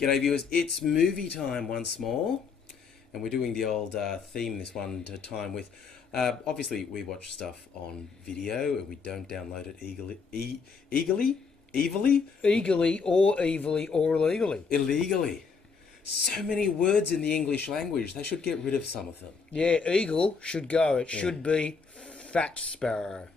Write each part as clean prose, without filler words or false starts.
G'day viewers, it's movie time once more, and we're doing the old theme this one time with, obviously we watch stuff on video and we don't download it Eagerly or evilly or illegally. illegally. So many words in the English language, they should get rid of some of them. Yeah, eagle should go. It should be fat sparrow.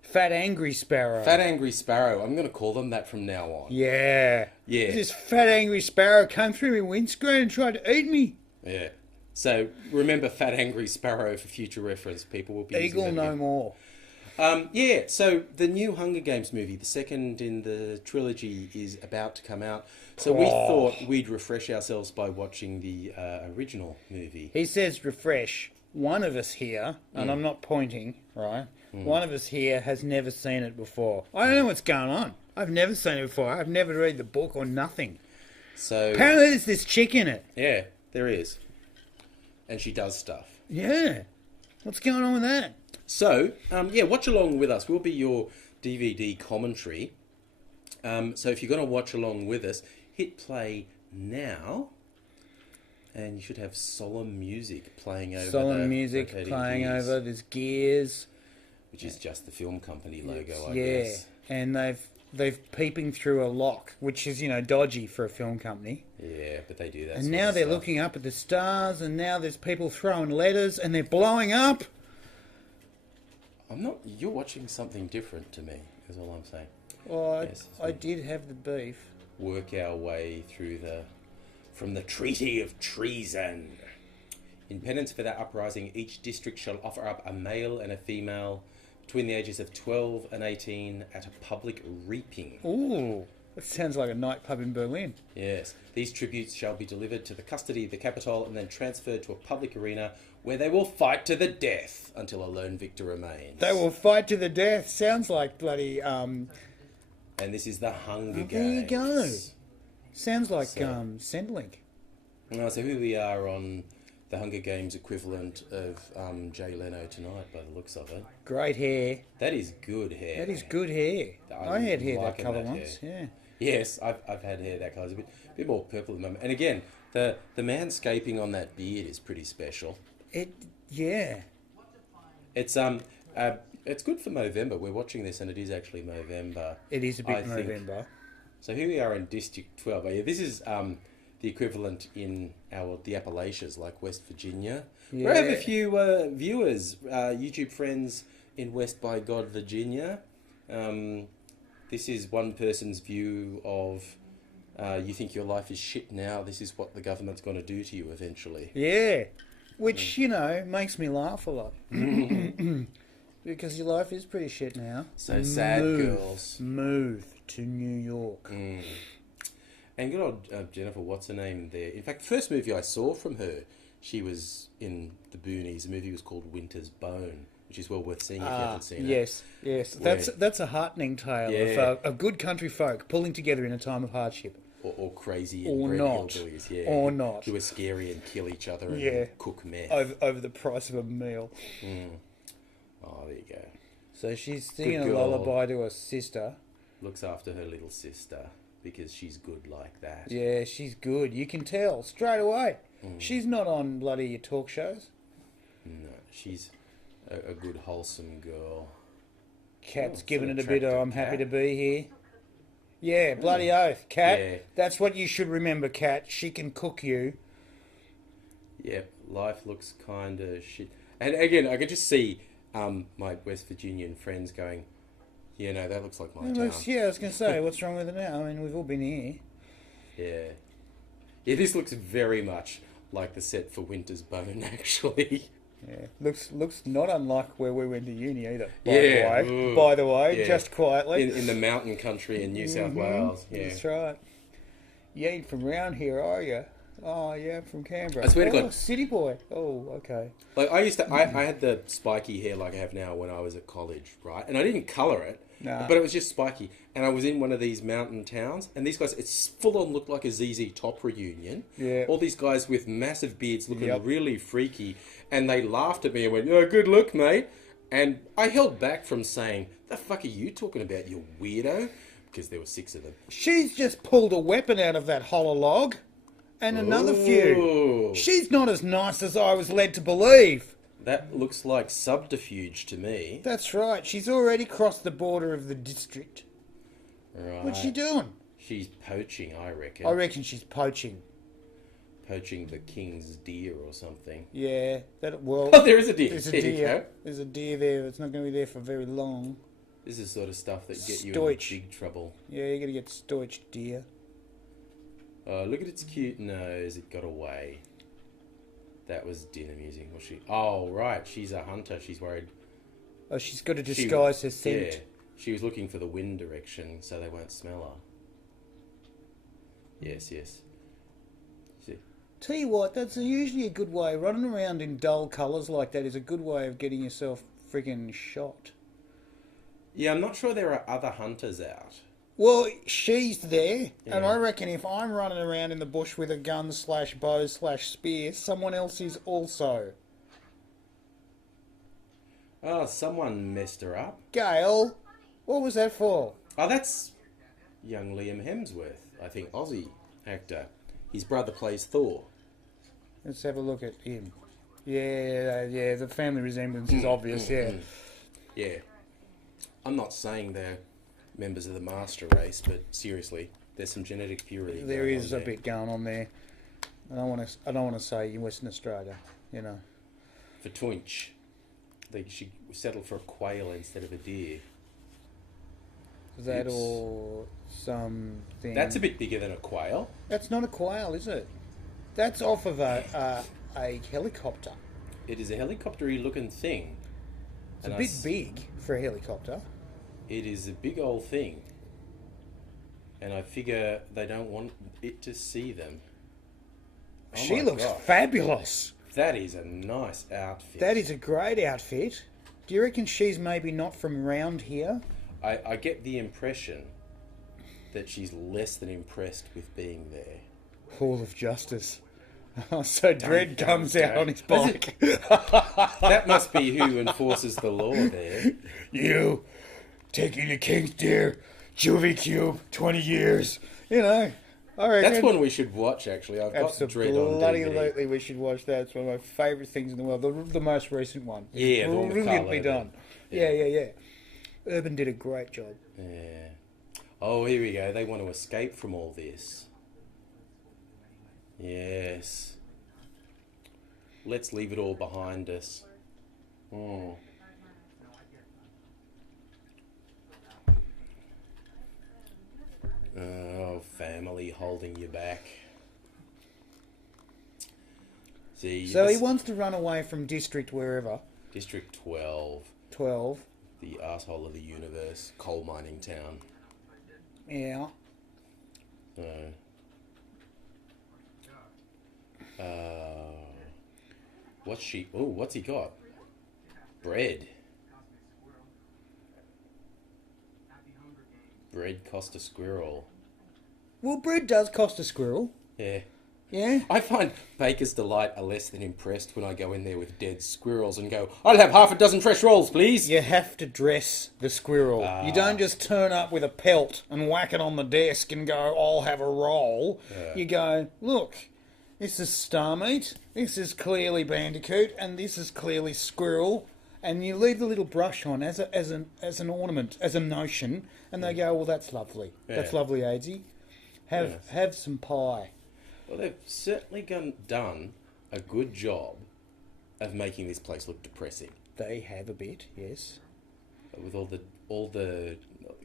Fat angry sparrow. Fat angry sparrow, I'm going to call them that from now on. Yeah. Yeah. This fat angry sparrow came through my windscreen and tried to eat me. Yeah. So remember fat angry sparrow for future reference. People will be using Eagle that no again. more. Yeah, so the new Hunger Games movie, the second in the trilogy, is about to come out. So we thought we'd refresh ourselves by watching the original movie. He says refresh. One of us here, and I'm not pointing, right? One of us here has never seen it before. I don't know what's going on. I've never seen it before. I've never read the book or nothing. So Apparently there's this chick in it. yeah, there is. And she does stuff. Yeah. What's going on with that? So, yeah, watch along with us. We'll be your DVD commentary. So if you're going to watch along with us, hit play now. And you should have solemn music playing over Solemn music rotating playing gears, over. There's gears. which is just the film company logo, I Yeah. guess. And they've peeping through a lock, which is, dodgy for a film company. Yeah, but they do that. And sort now of they're stuff. looking up at the stars, and now there's people throwing letters, and they're blowing up. I'm not. You're watching something different to me. Is all I'm saying. Oh, Yes, I did have the beef. Work our way through from the Treaty of Treason. In penance for that uprising, each district shall offer up a male and a female between the ages of 12 and 18 at a public reaping. Ooh, that sounds like a nightclub in Berlin. Yes, these tributes shall be delivered to the custody of the capital and then transferred to a public arena where they will fight to the death until a lone victor remains. They will fight to the death. Sounds like bloody. And this is the Hunger Games. There you go. Sounds like So- Centrelink. So here we are on the Hunger Games equivalent of Jay Leno tonight, by the looks of it. Great hair. That is good hair. That is good hair. I had hair that liking colour that once. Yeah. Yes, I've had hair that colour. It's a bit more purple at the moment. And again, the manscaping on that beard is pretty special. Yeah. It's it's good for Movember. We're watching this, and it is actually Movember. It is a bit I think. November. So here we are in District 12. Yeah, this is the equivalent in the Appalachians, like West Virginia. Yeah. We have a few viewers, YouTube friends in West by God, Virginia. This is one person's view of you think your life is shit now. This is what the government's going to do to you eventually. Yeah. Which, makes me laugh a lot. Because your life is pretty shit now. So sad, girls. Move to New York. And good old Jennifer, what's her name there? In fact, the first movie I saw from her, she was in the boonies. The movie was called Winter's Bone, which is well worth seeing if you haven't seen it. Yes. Where- That's a heartening tale of good country folk pulling together in a time of hardship. Or crazy Or inbred not. hillbillies, yeah. Or not. Who are scary and kill each other and Yeah. cook meth. Over the price of a meal. Oh, there you go. So she's singing a girl. lullaby to her sister. Looks after her little sister because she's good like that. Yeah, she's good. You can tell straight away. She's not on bloody talk shows. No, she's a good, wholesome girl. Cat's Oh, giving it's it an a bit of attractive I'm happy cat. to be here. Yeah, bloody oath. Cat, Yeah. that's what you should remember, Cat. She can cook you. Yep, life looks kind of shit. And again, I could just see my West Virginian friends going, yeah, no, that looks like my It town. looks, yeah, I was going to say, what's wrong with it now? I mean, we've all been here. Yeah. Yeah, this looks very much like the set for Winter's Bone, actually. Yeah, looks not unlike where we went to uni either. Yeah, By the way, yeah. just quietly. In the mountain country in New South Wales. Yeah. That's right. You ain't from round here, are you? Oh, yeah, I'm from Canberra. I swear to oh, God. City boy. Oh, okay. Like I had the spiky hair like I have now when I was at college, right? And I didn't colour it, Nah. but it was just spiky. And I was in one of these mountain towns, and these guys, it's full on looked like a ZZ Top reunion. Yeah. All these guys with massive beards looking Yep. really freaky, and they laughed at me and went, "Oh, good look, mate." And I held back from saying, "The fuck are you talking about, you weirdo?" because there were 6 of them. She's just pulled a weapon out of that hollow log. And another few. Ooh. She's not as nice as I was led to believe. That looks like subterfuge to me. That's right. She's already crossed the border of the district. Right. What's she doing? She's poaching, I reckon. I reckon she's poaching. Poaching the king's deer or something. Yeah. Well. Oh, there is a deer. There's a There you deer. go. There's a deer there. It's not going to be there for very long. This is the sort of stuff that get you in Stoich. big trouble. Yeah, you're going to get stoich deer. Look at its cute nose. It got away. That was din amusing. Was she? Oh, right. She's a hunter. She's worried. Oh, she's got to disguise her scent. Yeah. She was looking for the wind direction so they won't smell her. Yes, yes. See? Tell you what, that's usually a good way. Running around in dull colours like that is a good way of getting yourself friggin' shot. Yeah, I'm not sure there are other hunters out. Well, she's there, and Yeah. I reckon if I'm running around in the bush with a gun / bow / spear, someone else is also. Oh, someone messed her up. Gail, what was that for? Oh, that's young Liam Hemsworth, I think, Aussie actor. His brother plays Thor. Let's have a look at him. Yeah, the family resemblance is obvious, yeah. Yeah. I'm not saying they're members of the master race, but seriously, there's some genetic purity. There going is on a bit going on there. I don't want to say in Western Australia, you know. For Twinch, they should settle for a quail instead of a deer. That Oops. or something. That's a bit bigger than a quail. That's not a quail, is it? That's off of a helicopter. It is a helicopter-y looking thing. It's a bit big for a helicopter. It is a big old thing. And I figure they don't want it to see them. Oh She my looks gosh. fabulous. That is a nice outfit. That is a great outfit. Do you reckon she's maybe not from round here? I get the impression that she's less than impressed with being there. Hall of Justice. So Dredd comes out on his bike. That must be who enforces the law there. You, taking the King's Deer, Juvie Cube, 20 years. You know, I reckon. That's one we should watch, actually. I've got Dredd on DVD. Absolutely, we should watch that. It's one of my favourite things in the world. The most recent one. Yeah, the one with Carl brilliantly Urban. done. Yeah. Urban did a great job. Yeah. Oh, here we go. They want to escape from all this. Yes. Let's leave it all behind us. Oh. Oh, family holding you back. See, So he this- wants to run away from District wherever. District 12, 12. the asshole of the universe, coal mining town. Yeah. What's she? Oh, what's he got? Bread. Bread cost a squirrel. Well, bread does cost a squirrel. Yeah. Yeah. I find Baker's Delight are less than impressed when I go in there with dead squirrels and go, I'll have half a dozen fresh rolls, please. You have to dress the squirrel. You don't just turn up with a pelt and whack it on the desk and go, I'll have a roll. Yeah. You go, look, this is star meat, this is clearly bandicoot, and this is clearly squirrel. And you leave the little brush on as an ornament, as a notion, and they go, well, that's lovely. That's Yeah. lovely, AIDzee. Have some pie. Well, they've certainly done a good job of making this place look depressing. They have a bit, yes. With all the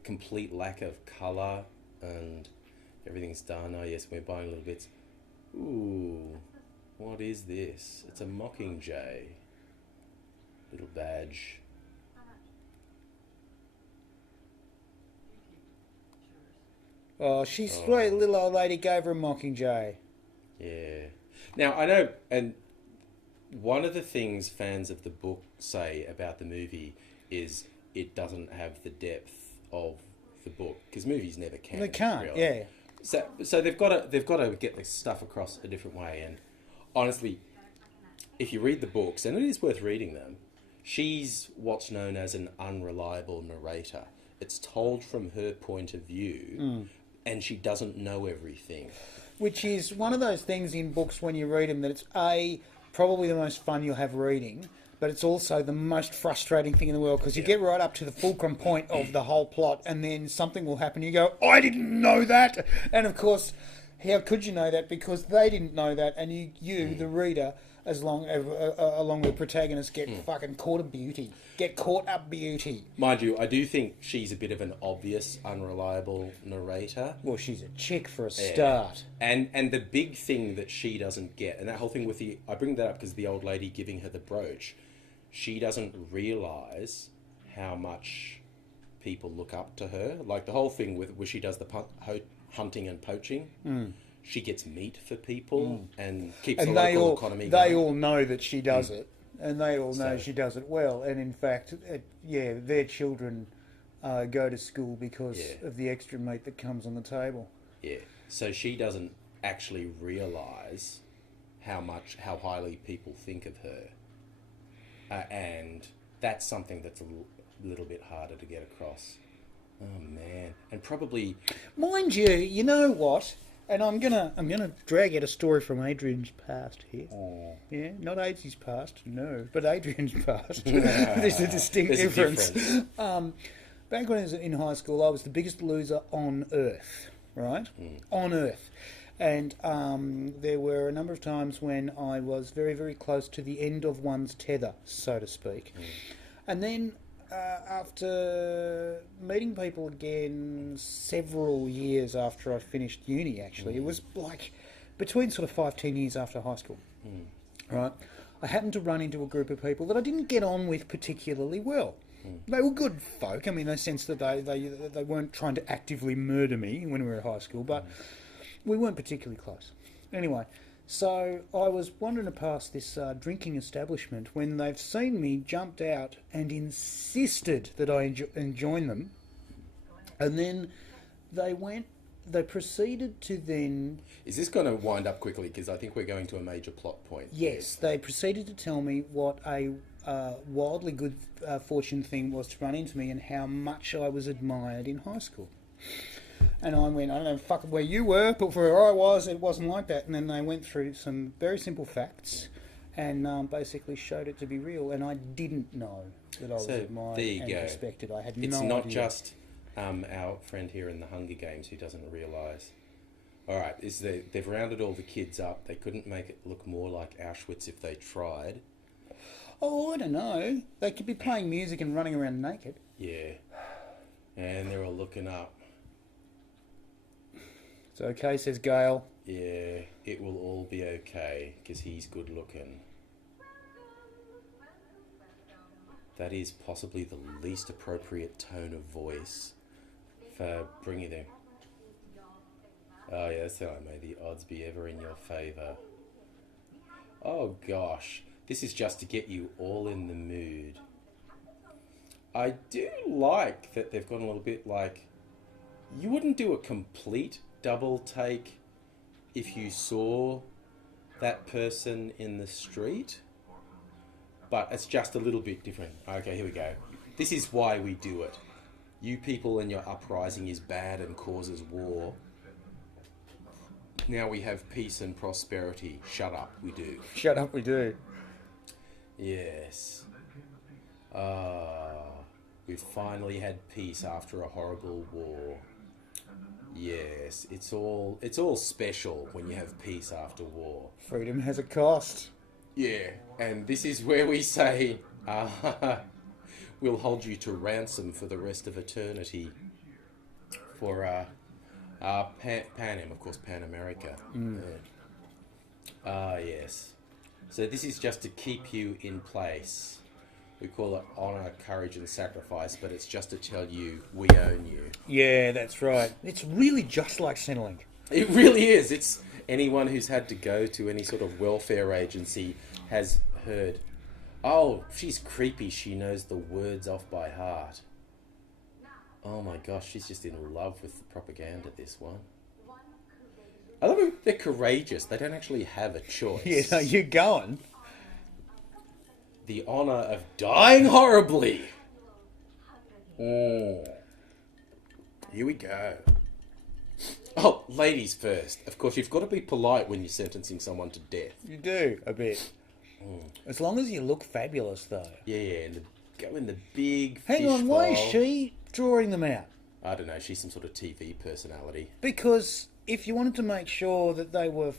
complete lack of colour and everything's done. Oh yes, we're buying little bits. Ooh, what is this? It's a mockingjay. Little badge. Oh, she's sweet. Little old lady gave her a mockingjay. Yeah. Now, I know, and one of the things fans of the book say about the movie is it doesn't have the depth of the book, because movies never can. They can't, really. yeah. So they've got to get this stuff across a different way. And honestly, if you read the books, and it is worth reading them, she's what's known as an unreliable narrator. it's told from her point of view, and she doesn't know everything. Which is one of those things in books when you read them that it's probably the most fun you'll have reading, but it's also the most frustrating thing in the world because you get right up to the fulcrum point of the whole plot and then something will happen. You go, I didn't know that. And of course, how could you know that? Because they didn't know that, and you the reader, along with the protagonist, get fucking caught up beauty. Mind you, I do think she's a bit of an obvious, unreliable narrator. Well, she's a chick for a start. And the big thing that she doesn't get, and that whole thing with I bring that up because the old lady giving her the brooch, she doesn't realise how much people look up to her. Like the whole thing where she does the hunting and poaching. She gets meat for people and keeps the local economy going. They all know that she does it, and they all know she does it well. And in fact, their children go to school because of the extra meat that comes on the table. Yeah. So she doesn't actually realise how highly people think of her. And that's something that's a little bit harder to get across. Oh man, and probably, mind you, you know what? And I'm gonna drag out a story from Adrian's past here. Oh. Yeah, not AIDzee's past, no, but Adrian's past. There's a distinct difference. Back when I was in high school, I was the biggest loser on earth, right? On earth. And there were a number of times when I was very, very close to the end of one's tether, so to speak. And then after meeting people again several years after I finished uni, actually, it was like between sort of 5-10 years after high school, right? I happened to run into a group of people that I didn't get on with particularly well. They were good folk. I mean, in the sense that they weren't trying to actively murder me when we were at high school, but we weren't particularly close. Anyway, so I was wandering past this drinking establishment when they've seen me, jumped out and insisted that I join them. And then they proceeded to then... Is this going to wind up quickly? Because I think we're going to a major plot point. Yes, they proceeded to tell me what a wildly good fortune thing was to run into me and how much I was admired in high school. And I went, I don't know fucking where you were, but for where I was, it wasn't like that. And then they went through some very simple facts and basically showed it to be real. And I didn't know that I was admired and respected. I had no idea. It's not just our friend here in the Hunger Games who doesn't realise. All right, they've rounded all the kids up. They couldn't make it look more like Auschwitz if they tried. Oh, I don't know. They could be playing music and running around naked. Yeah. And they're all looking up. It's okay, says Gail. Yeah, it will all be okay, because he's good looking. That is possibly the least appropriate tone of voice for bringing them. Oh yeah, that's how may the odds be ever in your favour. Oh gosh, this is just to get you all in the mood. I do like that they've gone a little bit like, you wouldn't do a complete double take if you saw that person in the street, but it's just a little bit different. Okay, here we go. This is why we do it. You people and your uprising is bad and causes war. Now we have peace and prosperity. Shut up, we do. Shut up, we do. Yes. We've finally had peace after a horrible war. Yes, it's all special when you have peace after war. Freedom has a cost. Yeah, and this is where we say, we'll hold you to ransom for the rest of eternity. For Pan Am, of course, Pan America. Yes. So this is just to keep you in place. We call it honour, courage and sacrifice, but it's just to tell you we own you. Yeah, that's right. It's really just like Centrelink. It really is. It's anyone who's had to go to any sort of welfare agency has heard, oh, she's creepy, she knows the words off by heart. Oh my gosh, she's just in love with the propaganda, this one. I love it. They're courageous. They don't actually have a choice. Yeah, no, you're going. The honour of dying horribly. Oh. Here we go. Oh, ladies first. Of course, you've got to be polite when you're sentencing someone to death. You do, a bit. As long as you look fabulous, though. Yeah, and go in the big Hang on, why is she drawing them out? I don't know, she's some sort of TV personality. Because if you wanted to make sure that they were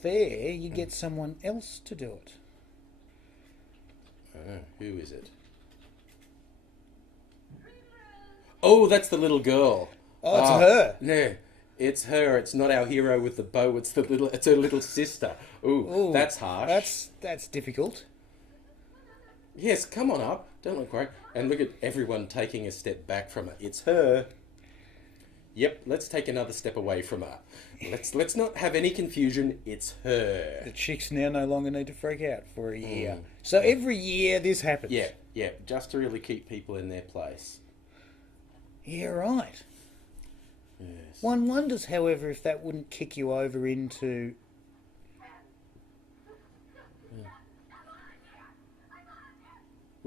fair, you get someone else to do it. Oh, who is it? Oh, that's the little girl. Oh, it's her. No, it's her. It's not our hero with the bow. It's her little sister. Ooh, that's harsh. That's difficult. Yes, come on up. Don't look great. And look at everyone taking a step back from her. It's her. Yep, let's take another step away from her. Let's not have any confusion. It's her. The chicks now no longer need to freak out for a year. So every year this happens. Yeah, just to really keep people in their place. Yeah, right. Yes. One wonders, however, if that wouldn't kick you over into...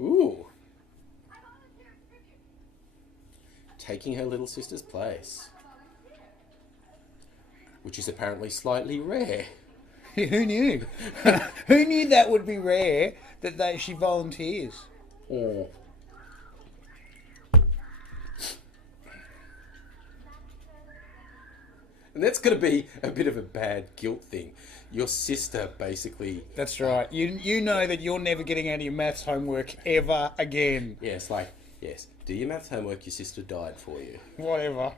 Ooh. Taking her little sister's place. Which is apparently slightly rare. Who knew? Who knew that would be rare, that she volunteers? Oh. And that's going to be a bit of a bad guilt thing. Your sister basically... That's right. You know that you're never getting out of your maths homework ever again. Yeah, it's like, yes, do your maths homework, your sister died for you. Whatever.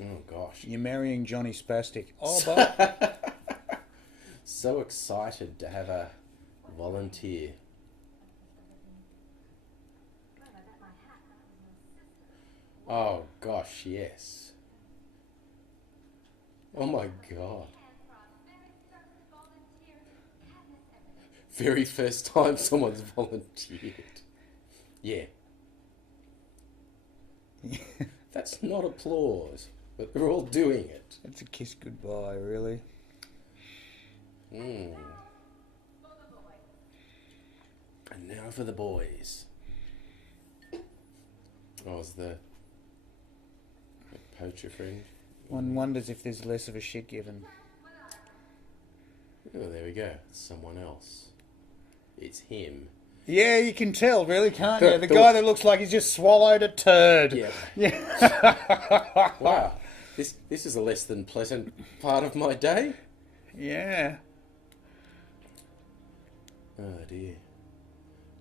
Oh, gosh. You're marrying Johnny Spastic. Oh, but... So excited to have a volunteer. Oh, gosh, yes. Oh, my God. Very first time someone's volunteered. Yeah. That's not applause, but they're all doing it. That's a kiss goodbye, really. And now for the boys. Oh, is the poacher friend? One wonders if there's less of a shit given. Oh, there we go. It's someone else. It's him. Yeah, you can tell, really, can't you? The guy that looks like he's just swallowed a turd. Yeah. Wow. This is a less than pleasant part of my day. Yeah. Oh, dear.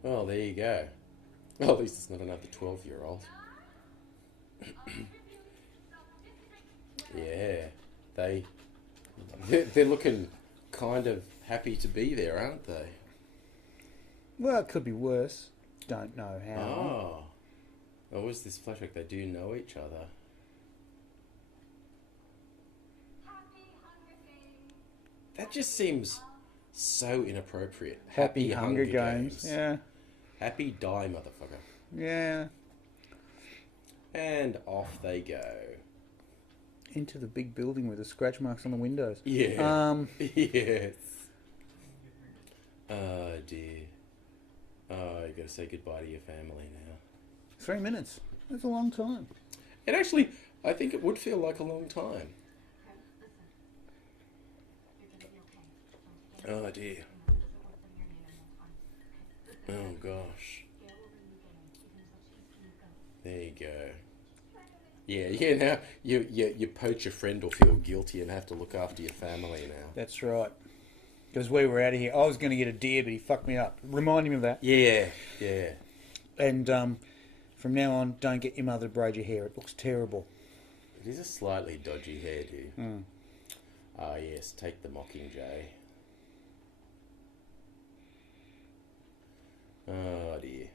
Oh, there you go. Well, at least it's not another 12-year-old. Yeah. They're looking kind of happy to be there, aren't they? Well, it could be worse. Don't know how. Oh, what's this flashback? They do know each other. That just seems so inappropriate. Happy Hunger Games. Yeah. Happy die, motherfucker. Yeah. And off they go. Into the big building with the scratch marks on the windows. Yeah. Yes. Oh, dear. Oh, you got to say goodbye to your family now. 3 minutes. That's a long time. And actually, I think it would feel like a long time. Oh, dear. Oh, gosh. There you go. Yeah, now your poacher friend will feel guilty and have to look after your family now. That's right. Because we were out of here. I was going to get a deer, but he fucked me up. Remind him of that. Yeah. And from now on, don't get your mother to braid your hair. It looks terrible. It is a slightly dodgy hairdo. Ah, yes, take the Mockingjay. Oh, dear.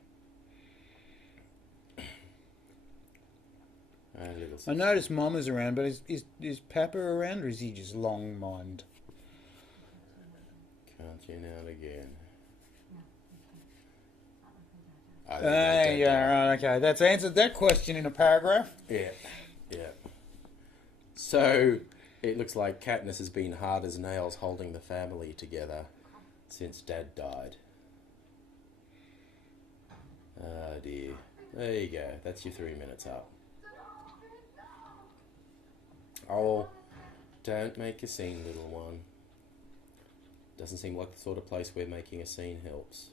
I noticed Mama's around, but is Papa around, or is he just long-minded? Can't you now and again? Yeah, right, okay. That's answered that question in a paragraph. Yeah. So, it looks like Katniss has been hard as nails holding the family together since Dad died. Oh, dear. There you go. That's your 3 minutes up. Oh, don't make a scene, little one. Doesn't seem like the sort of place where making a scene helps.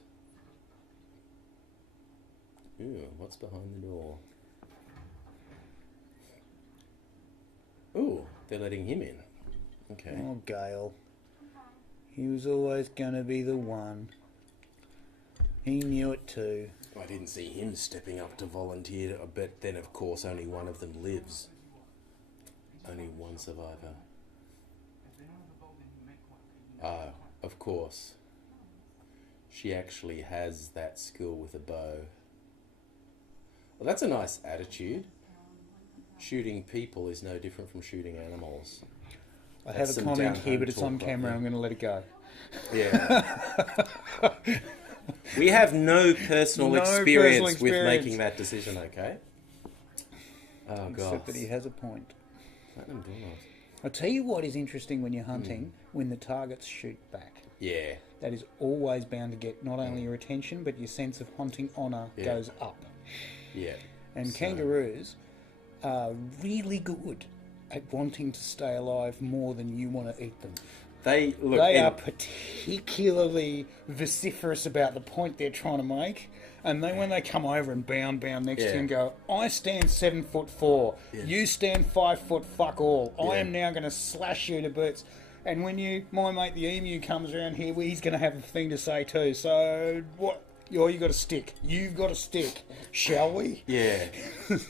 Ooh, what's behind the door? Ooh, they're letting him in. Okay. Oh, Gale. He was always going to be the one. He knew it too. I didn't see him stepping up to volunteer, but then of course only one of them lives. Only one survivor. Ah, of course. She actually has that skill with a bow. Well, that's a nice attitude. Shooting people is no different from shooting animals. I have a comment here, but it's on camera. I'm going to let it go. Yeah. We have no personal experience with making that decision, okay? Oh, God. Except that he has a point. Platinum doorknobs. I'll tell you what is interesting when you're hunting, when the targets shoot back. Yeah. That is always bound to get not only your attention, but your sense of hunting honour goes up. Yeah. And kangaroos are really good at wanting to stay alive more than you want to eat them. They are particularly vociferous about the point they're trying to make, and then when they come over and bound next to you and go, I stand 7'4", you stand 5 foot, fuck all. I am now going to slash you to bits. And when my mate the emu comes around here, he's going to have a thing to say too. So what? You got a stick. You've got a stick. Shall we? Yeah.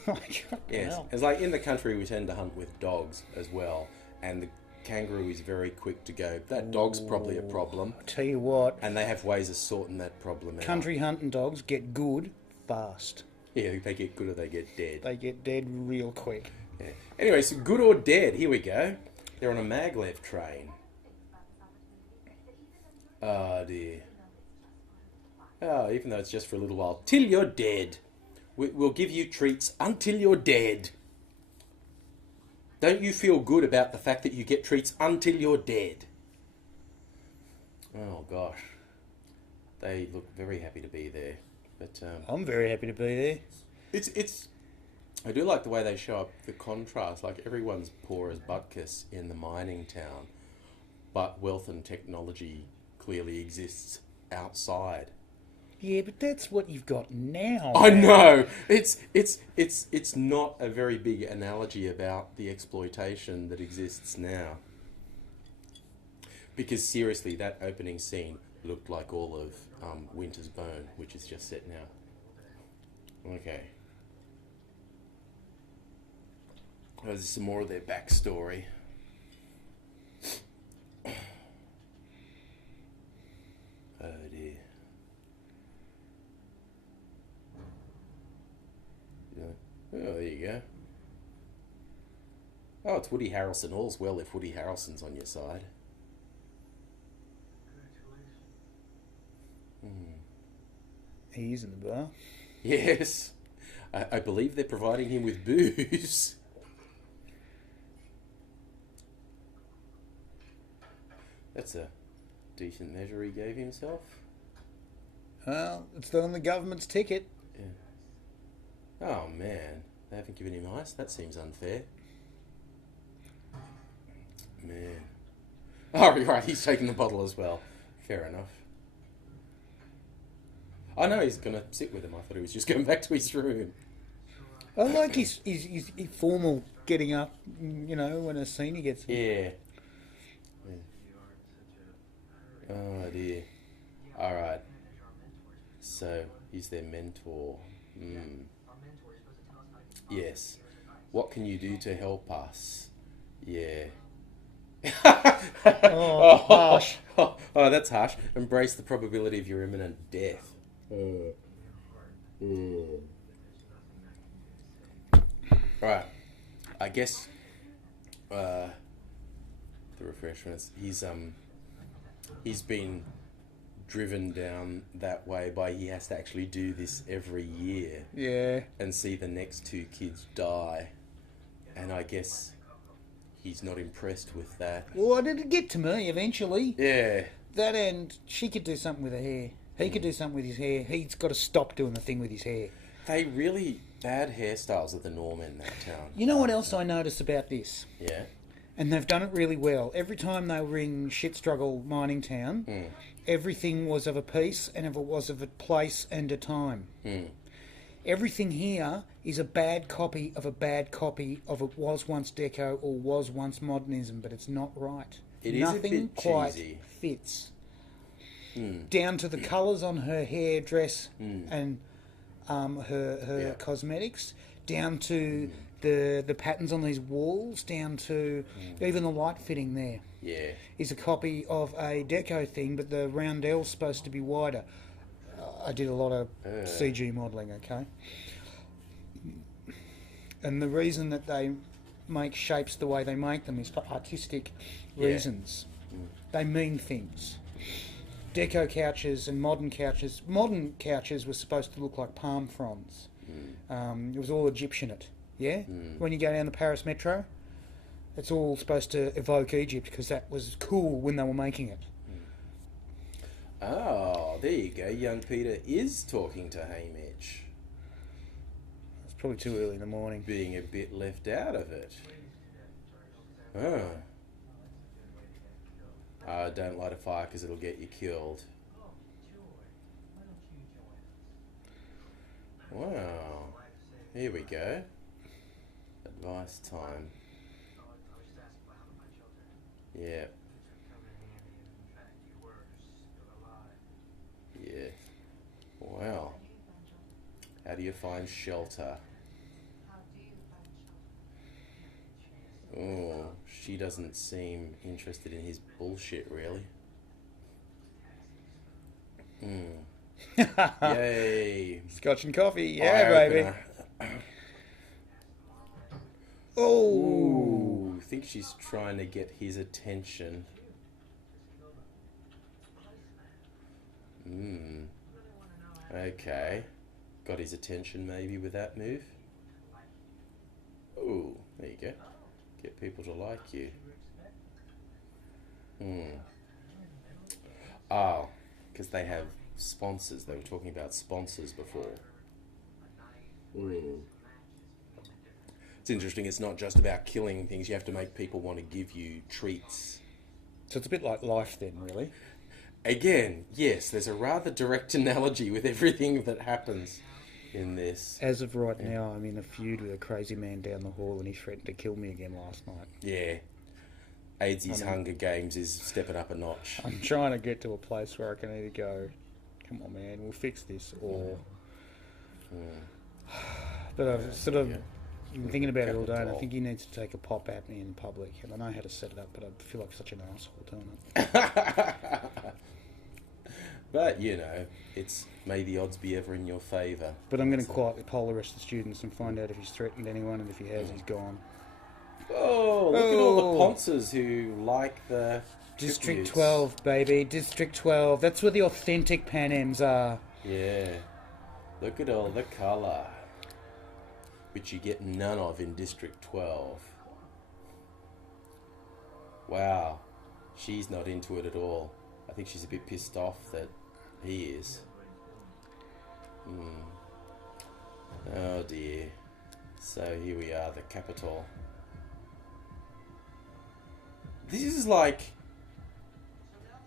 Like, yes. hell. It's like in the country we tend to hunt with dogs as well, and the kangaroo is very quick to go, that dog's probably a problem. I tell you what. And they have ways of sorting that problem out. Country hunting dogs get good fast. Yeah, they get good or they get dead. They get dead real quick. Yeah. Anyway, so good or dead, here we go. They're on a maglev train. Oh dear. Oh, even though it's just for a little while. Till you're dead. We'll give you treats until you're dead. Don't you feel good about the fact that you get treats until you're dead? Oh gosh. They look very happy to be there. But I'm very happy to be there. It's I do like the way they show up the contrast. Like everyone's poor as butkus in the mining town, but wealth and technology clearly exists outside. Yeah, but that's what you've got now. I know. It's not a very big analogy about the exploitation that exists now. Because seriously, that opening scene looked like all of Winter's Bone, which is just set now. Okay. There's some more of their backstory. Oh dear. Oh, there you go. Oh, it's Woody Harrelson. All's well if Woody Harrelson's on your side. He's in the bar. Yes. I believe they're providing him with booze. That's a decent measure he gave himself. Well, it's on the government's ticket. Yeah. Oh, man. They haven't given him ice? That seems unfair. Man. Oh, right, he's taking the bottle as well. Fair enough. I know he's going to sit with him. I thought he was just going back to his room. I like his formal getting up, you know, when a senior gets him. Yeah. Oh, dear. All right. So, he's their mentor. Yes. What can you do to help us? Yeah. Oh, harsh. Oh, that's harsh. Embrace the probability of your imminent death. Right. I guess the refreshments. He's been driven down that way by he has to actually do this every year. Yeah. And see the next two kids die. And I guess he's not impressed with that. Well, it'd get to me eventually. Yeah. That and she could do something with her hair. He could do something with his hair. He's got to stop doing the thing with his hair. They really bad hairstyles are the norm in that town. You know what else I notice about this? Yeah. And they've done it really well. Every time they were in Shit Struggle Mining Town, everything was of a piece and it was of a place and a time. Everything here is a bad copy of a bad copy of it was once deco or was once modernism, but it's not right. It is Nothing a bit quite cheesy. fits. Down to the colours on her hair, dress, and her cosmetics, down to the patterns on these walls, down to even the light fitting there. Yeah. Is a copy of a deco thing, but the roundel's supposed to be wider. I did a lot of CG modelling, okay? And the reason that they make shapes the way they make them is for artistic reasons. They mean things. Deco couches and modern couches were supposed to look like palm fronds. It was all Egyptianate, yeah? When you go down the Paris Metro, it's all supposed to evoke Egypt because that was cool when they were making it. Oh, there you go. Young Peter is talking to Hamish. It's probably too early in the morning. Being a bit left out of it. Oh. Don't light a fire because it'll get you killed. Wow. Here we go. Advice time. Yeah. Yeah. Wow. How do you find shelter? Oh, she doesn't seem interested in his bullshit, really. Yay. Scotch and coffee, yeah, Eye baby. opener. Oh. Ooh, I think she's trying to get his attention. Okay. Got his attention maybe with that move. Ooh, there you go. Get people to like you. Oh, because they have sponsors. They were talking about sponsors before. It's interesting. It's not just about killing things. You have to make people want to give you treats. So it's a bit like life then, really. Again, yes, there's a rather direct analogy with everything that happens in this. As of right now, I'm in a feud with a crazy man down the hall and he threatened to kill me again last night. Yeah. AIDzee's Hunger Games is stepping up a notch. I'm trying to get to a place where I can either go, come on man, we'll fix this, or... But I've sort of been thinking about it all day and I think he needs to take a pop at me in public. And I know how to set it up, but I feel like such an asshole doing it. But, you know, it's may the odds be ever in your favour. But I'm going to quietly poll the rest of the students and find out if he's threatened anyone, and if he has, he's gone. Oh, look at all the Ponces who like the... District tributes. 12, baby. District 12. That's where the authentic Pan Ams are. Yeah. Look at all the colour. Which you get none of in District 12. Wow. She's not into it at all. I think she's a bit pissed off that he is. Oh dear. So here we are, the capital. This is like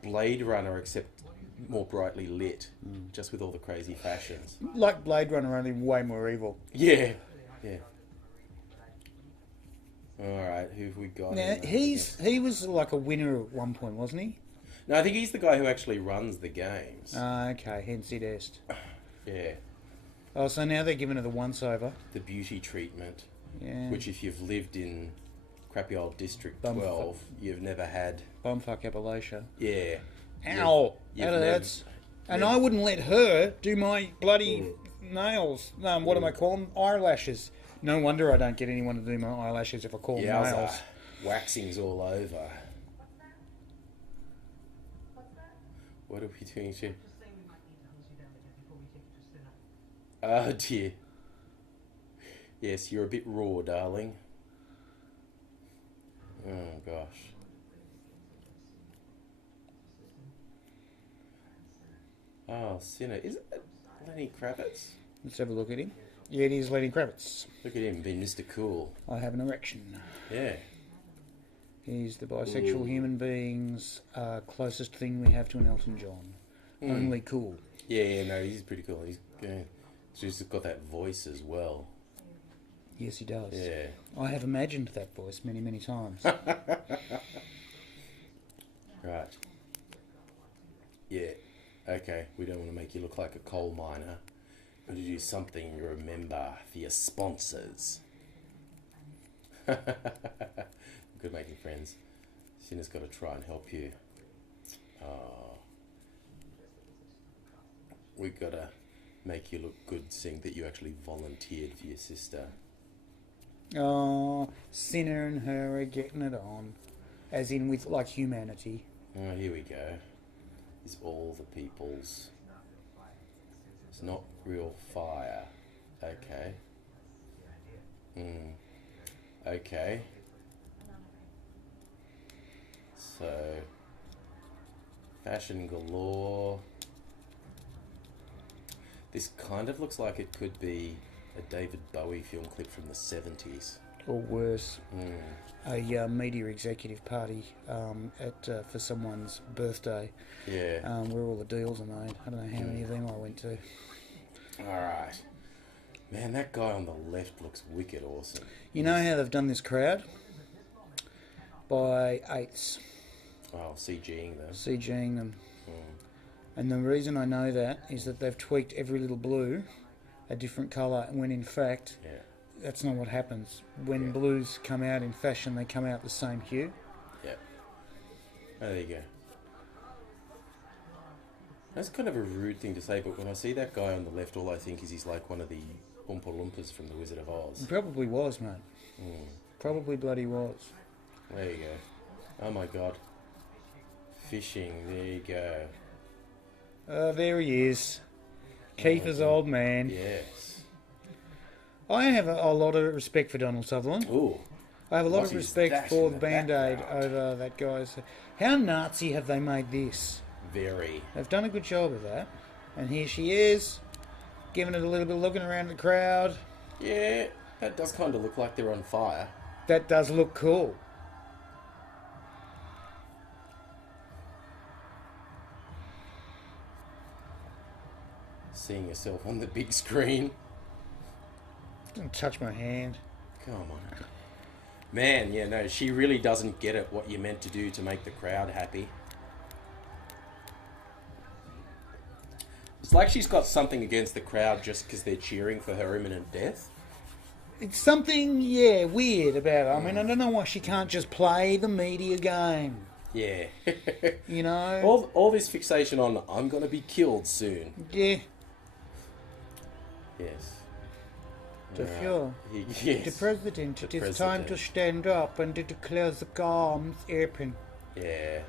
Blade Runner, except more brightly lit, just with all the crazy fashions. Like Blade Runner, only way more evil. Yeah, yeah. All right, who have we got? Now, he was like a winner at one point, wasn't he? No, I think he's the guy who actually runs the games. Okay, hence it est. Yeah. Oh, so now they're giving her the once-over. The beauty treatment. Yeah. Which, if you've lived in crappy old District Bumfuck. 12, you've never had. Bumfuck Appalachia. Yeah. Ow! You've That hurts. And I wouldn't let her do my bloody nails. What am I calling them? Eyelashes. No wonder I don't get anyone to do my eyelashes if I call them nails. Waxing's all over. What are we doing here? Oh dear. Yes, you're a bit raw, darling. Oh gosh. Oh, Sinner. Isn't that Lenny Kravitz? Let's have a look at him. Yeah, it is Lenny Kravitz. Look at him, being Mr. Cool. I have an erection. Yeah. He's the bisexual human being's closest thing we have to an Elton John. Only cool. Yeah, no, he's pretty cool. He's just got that voice as well. Yes, he does. Yeah. I have imagined that voice many, many times. Right. Yeah. Okay, we don't want to make you look like a coal miner. Got to do something you remember for your sponsors. Good making friends. Sinner's got to try and help you. We got to make you look good, seeing that you actually volunteered for your sister. Oh, Sinner and her are getting it on. As in with, like, humanity. Oh, here we go. Is all the people's. It's not real fire. Okay. Okay. So, fashion galore. This kind of looks like it could be a David Bowie film clip from the 70s. Or worse. A media executive party for someone's birthday. Yeah. Where all the deals are made. I don't know how many of them I went to. Alright. Man, that guy on the left looks wicked awesome. You know how they've done this crowd? By eighths. Oh, CGing them. CGing them. And the reason I know that is that they've tweaked every little blue a different colour, when in fact, that's not what happens. When blues come out in fashion, they come out the same hue. Yeah. Oh, there you go. That's kind of a rude thing to say, but when I see that guy on the left, all I think is he's like one of the Oompa Loompas from The Wizard of Oz. He probably was, mate. Probably bloody was. There you go. Oh my god. Fishing, there you go. There he is. Keitha's old man. Yes. I have a lot of respect for Donald Sutherland. Ooh. I have a lot of Aussie's respect for the dashing the Band-Aid background. over that guy's... How Nazi have they made this? Very. They've done a good job of that. And here she is, giving it a little bit, looking around the crowd. Yeah, that does kind of look like they're on fire. That does look cool. Seeing yourself on the big screen. Don't touch my hand. Come on. Man, yeah, no, she really doesn't get it, what you're meant to do to make the crowd happy. It's like she's got something against the crowd just because they're cheering for her imminent death. It's something, weird about her. I mean, I don't know why she can't just play the media game. Yeah. You know? All this fixation on, I'm going to be killed soon. Yeah. Yes. Dafür. Yes. The president, The it is president. time to stand up and to declare the arms open. Yeah.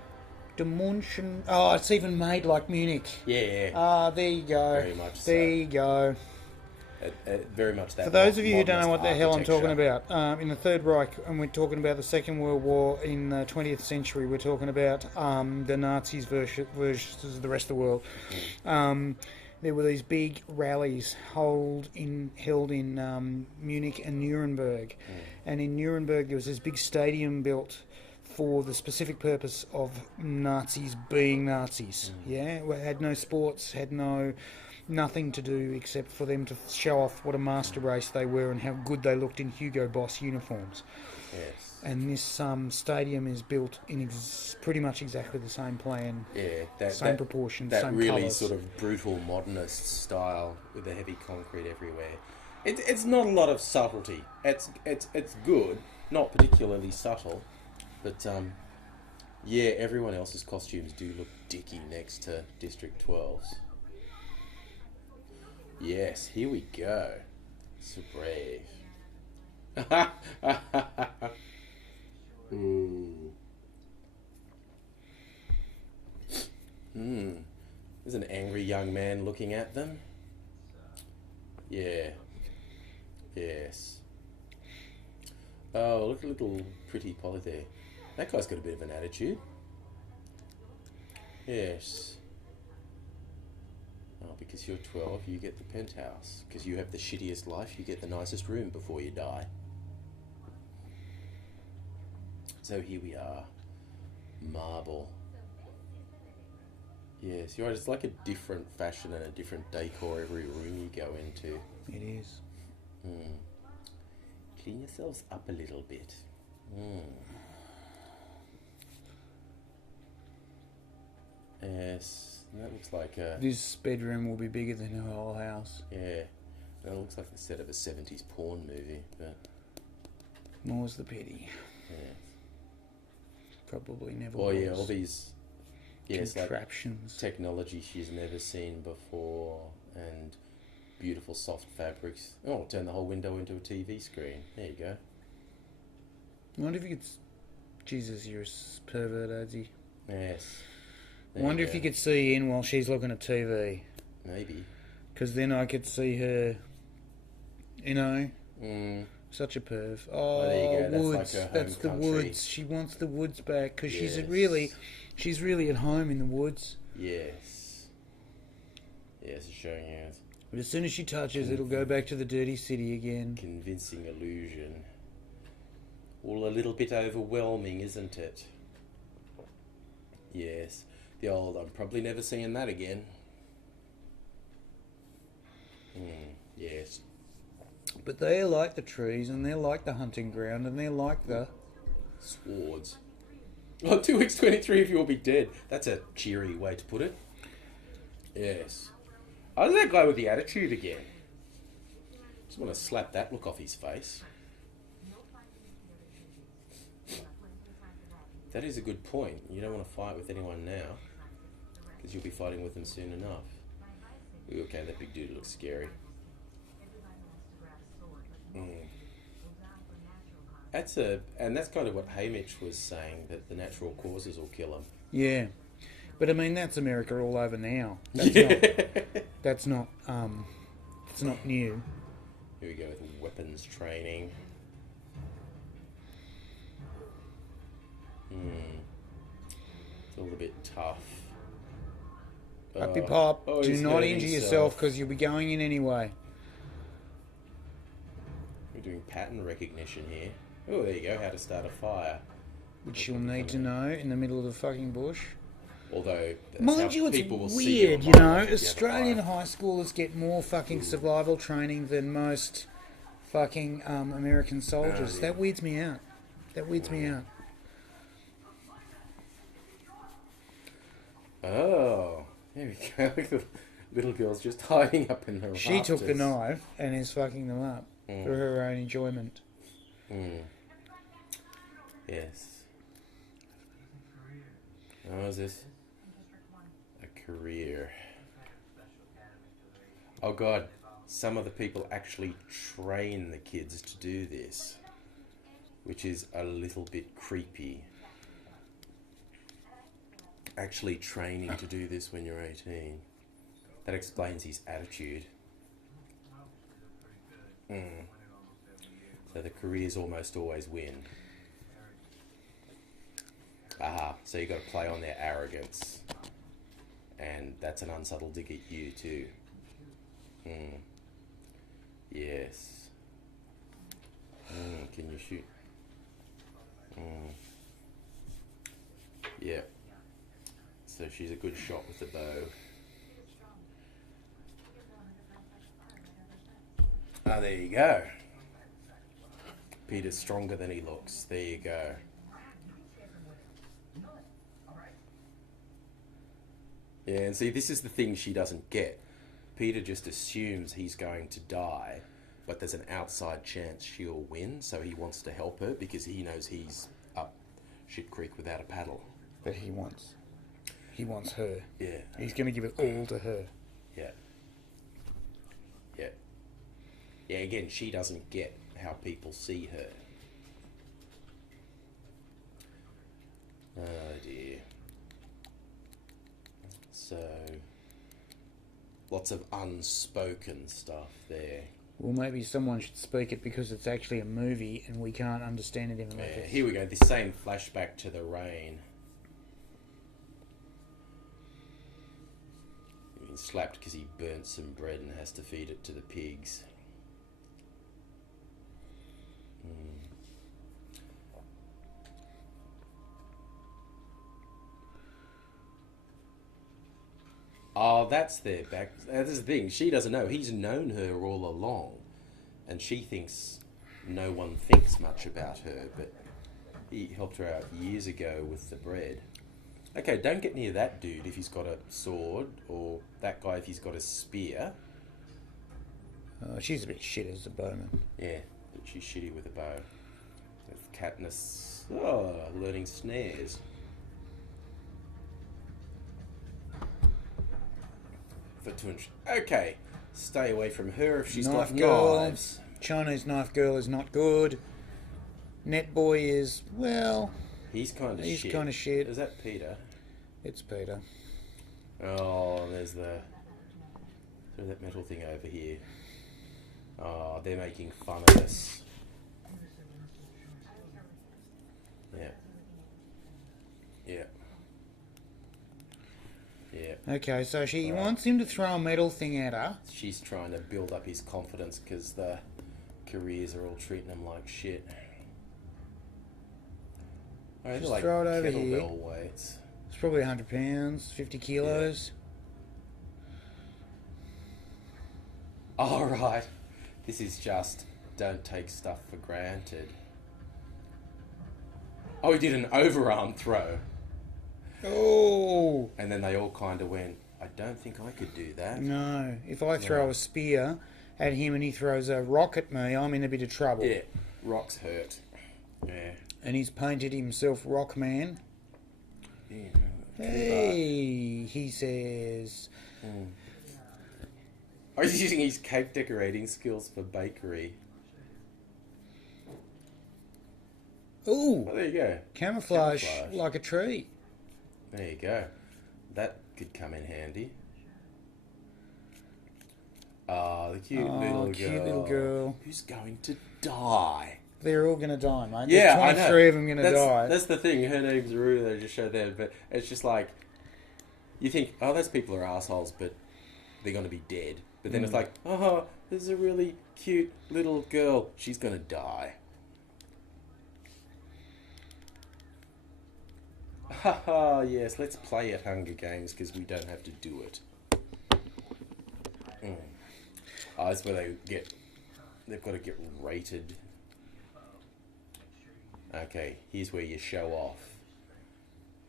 The München... Oh, it's even made like Munich. Yeah. Ah, there you go. Very much so. There you go. Very much that. For those of you who don't know what the hell I'm architecture. talking about, in the Third Reich, and we're talking about the Second World War in the 20th century, we're talking about the Nazis versus the rest of the world. There were these big rallies held in Munich and Nuremberg. And in Nuremberg there was this big stadium built for the specific purpose of Nazis being Nazis. Yeah, it had no sports, had nothing to do except for them to show off what a master race they were and how good they looked in Hugo Boss uniforms. Yes. And this stadium is built in pretty much exactly the same plan, Yeah. same proportions, that same really colours. sort of brutal modernist style with the heavy concrete everywhere. It's not a lot of subtlety. It's good, not particularly subtle, but everyone else's costumes do look dicky next to District 12's. Yes, here we go. So brave. There's an angry young man looking at them. Yeah. Yes. Oh, look at little pretty Polly there. That guy's got a bit of an attitude. Yes. Oh, because you're 12, you get the penthouse. Because you have the shittiest life, you get the nicest room before you die. So here we are. Marble. Yes, you're right. It's like a different fashion and a different decor every room you go into. It is. Clean yourselves up a little bit. Yes, that looks like a... This bedroom will be bigger than her whole house. Yeah, that looks like the set of a 70s porn movie, but... More's the pity. Yeah. Probably never Oh was. yeah, all these... Yes, contraptions. like technology she's never seen before, and beautiful soft fabrics. Oh, turn the whole window into a TV screen. There you go. I wonder if you could... Jesus, you're a pervert, AIDzee. Yes. I wonder if you could see in while she's looking at TV. Maybe. Because then I could see her, you know, such a perv. Oh, there you go. woods. That's like her home That's the country. woods. She wants the woods back because Yes. she's really at home in the woods. Yes. Yes, it's showing you. But as soon as she touches, it'll go back to the dirty city again. Convincing illusion. All a little bit overwhelming, isn't it? Yes. The old, I'm probably never seeing that again. Yes. But they're like the trees, and they're like the hunting ground, and they're like the... Swords. Oh, 2x23 if you'll be dead. That's a cheery way to put it. Yes. Oh, there's that guy with the attitude again. Just want to slap that look off his face. That is a good point. You don't want to fight with anyone now, because you'll be fighting with them soon enough. Ooh, okay, that big dude looks scary. That's kind of what Hamish was saying, that the natural causes will kill him. Yeah. But I mean, that's America all over now. That's not it's not new. Here we go with weapons training. It's all a bit tough. Happy Pop, oh, do he's not hurting injure himself. yourself because you'll be going in anyway. We're doing pattern recognition here. Oh, there you go, how to start a fire. Which you'll need to know in the middle of the fucking bush. Although, that's Mind how you, it's people will see weird, you online know. if you have a Australian fire. high schoolers get more fucking survival training than most fucking American soldiers. yeah. That weirds me out. That weirds me out. Oh, there we go. The little girl's just hiding up in her She took the knife and is fucking them up for her own enjoyment. Yes. How is this? A career. Oh God, some of the people actually train the kids to do this, which is a little bit creepy. Actually training to do this when you're 18. That explains his attitude. So the careers almost always win. Aha, so you got to play on their arrogance. And that's an unsubtle dig at you too. Yes. Can you shoot? Yeah. So she's a good shot with the bow. Ah, there you go. Peter's stronger than he looks. There you go. Yeah, and see, this is the thing she doesn't get. Peter just assumes he's going to die, but there's an outside chance she'll win, so he wants to help her because he knows he's up shit creek without a paddle. But he wants her. Yeah. He's going to give it all to her. Yeah. Yeah. Yeah, again, she doesn't get how people see her. Oh dear. So, lots of unspoken stuff there. Well, maybe someone should speak it because it's actually a movie and we can't understand it even like Yeah, this. here we go, this same flashback to the rain. getting slapped because he burnt some bread and has to feed it to the pigs. Oh, that's their back. This is the thing. She doesn't know. He's known her all along, and she thinks no one thinks much about her. But he helped her out years ago with the bread. Okay, don't get near that dude if he's got a sword, or that guy if he's got a spear. She's a bit shit as a bowman. Yeah, but she's shitty with a bow. With Katniss, learning snares. Okay, stay away from her if she's got knives. Chinese knife girl is not good. Net boy is, well... He's kind of shit. He's kind of shit. Is that Peter? It's Peter. Oh, there's that metal thing over here. Oh, they're making fun of us. Yeah. Yeah. Yeah. Okay, so she wants him to throw a metal thing at her. She's trying to build up his confidence because the careers are all treating him like shit. They're like throw it over kettlebell here. weights. It's probably 100 pounds, 50 kilos. Yeah. All right. This is just don't take stuff for granted. Oh, he did an overarm throw. Oh! And then they all kind of went, I don't think I could do that. No. If I throw a spear at him and he throws a rock at me, I'm in a bit of trouble. Yeah. Rocks hurt. Yeah. And he's painted himself Rockman. Yeah. Hey, he says. Oh, he's using his cake decorating skills for bakery. Ooh! Oh, there you go. Camouflage like a tree. There you go. That could come in handy. Ah, the cute little girl. Who's going to die? They're all going to die, mate. Yeah, There's 23 of them going to die. That's the thing. Her name's Rue. They just show there, but it's just like you think, oh, those people are assholes, but they're going to be dead. But then it's like, oh, there's a really cute little girl. She's going to die. Haha, yes, let's play at Hunger Games because we don't have to do it. Oh, that's where they've got to get rated. Okay, here's where you show off.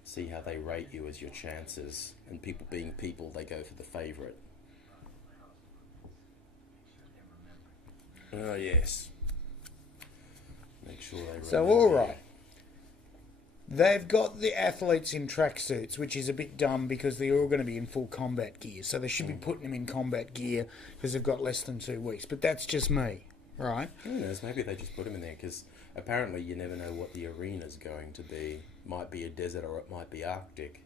See how they rate you as your chances. And people being people, they go for the favourite. Oh, yes. Make sure they rate. So, alright. They've got the athletes in tracksuits, which is a bit dumb because they're all going to be in full combat gear. So they should be putting them in combat gear because they've got less than 2 weeks. But that's just me, right? Who knows? Maybe they just put them in there because apparently you never know what the arena's going to be. Might be a desert or it might be Arctic.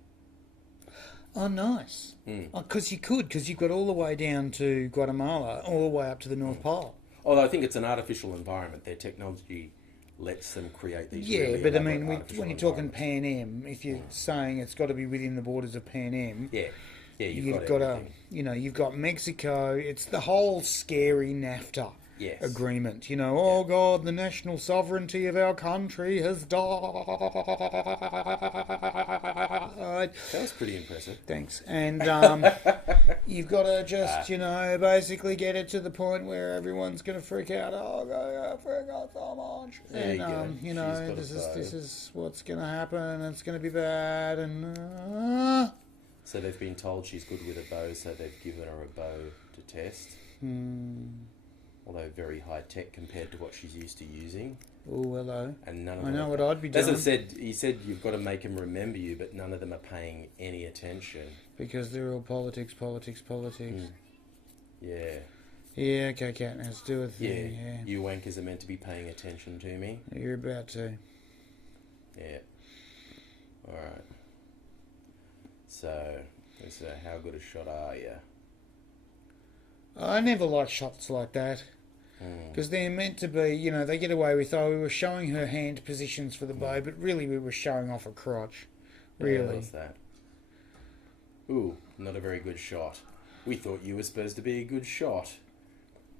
Oh, nice. Because you've got all the way down to Guatemala, all the way up to the North Pole. Although I think it's an artificial environment. Their technology lets them create these. Yeah, really but I mean, elaborate when you're talking Pan Am, if you're saying it's got to be within the borders of Pan Am, you've got you've got Mexico. It's the whole scary NAFTA agreement. You know, oh God, the national sovereignty of our country has died. That was pretty impressive. Thanks. And you've got to just, basically get it to the point where everyone's going to freak out. Oh, God, freak out so much. There you go. This is what's going to happen. It's going to be bad. And so they've been told she's good with a bow, so they've given her a bow to test. Although very high tech compared to what she's used to using. Oh, hello. And none of I them know what I'd be doing. As I said, he said you've got to make them remember you, but none of them are paying any attention. Because they're all politics. Yeah. Yeah, okay, Katniss, do a thing. Yeah. You wankers are meant to be paying attention to me. You're about to. Yeah. Alright. So how good a shot are you? I never like shots like that. Because they're meant to be, they get away with, we were showing her hand positions for the bow, but really we were showing off a crotch. Really. What's that? Ooh, not a very good shot. We thought you were supposed to be a good shot.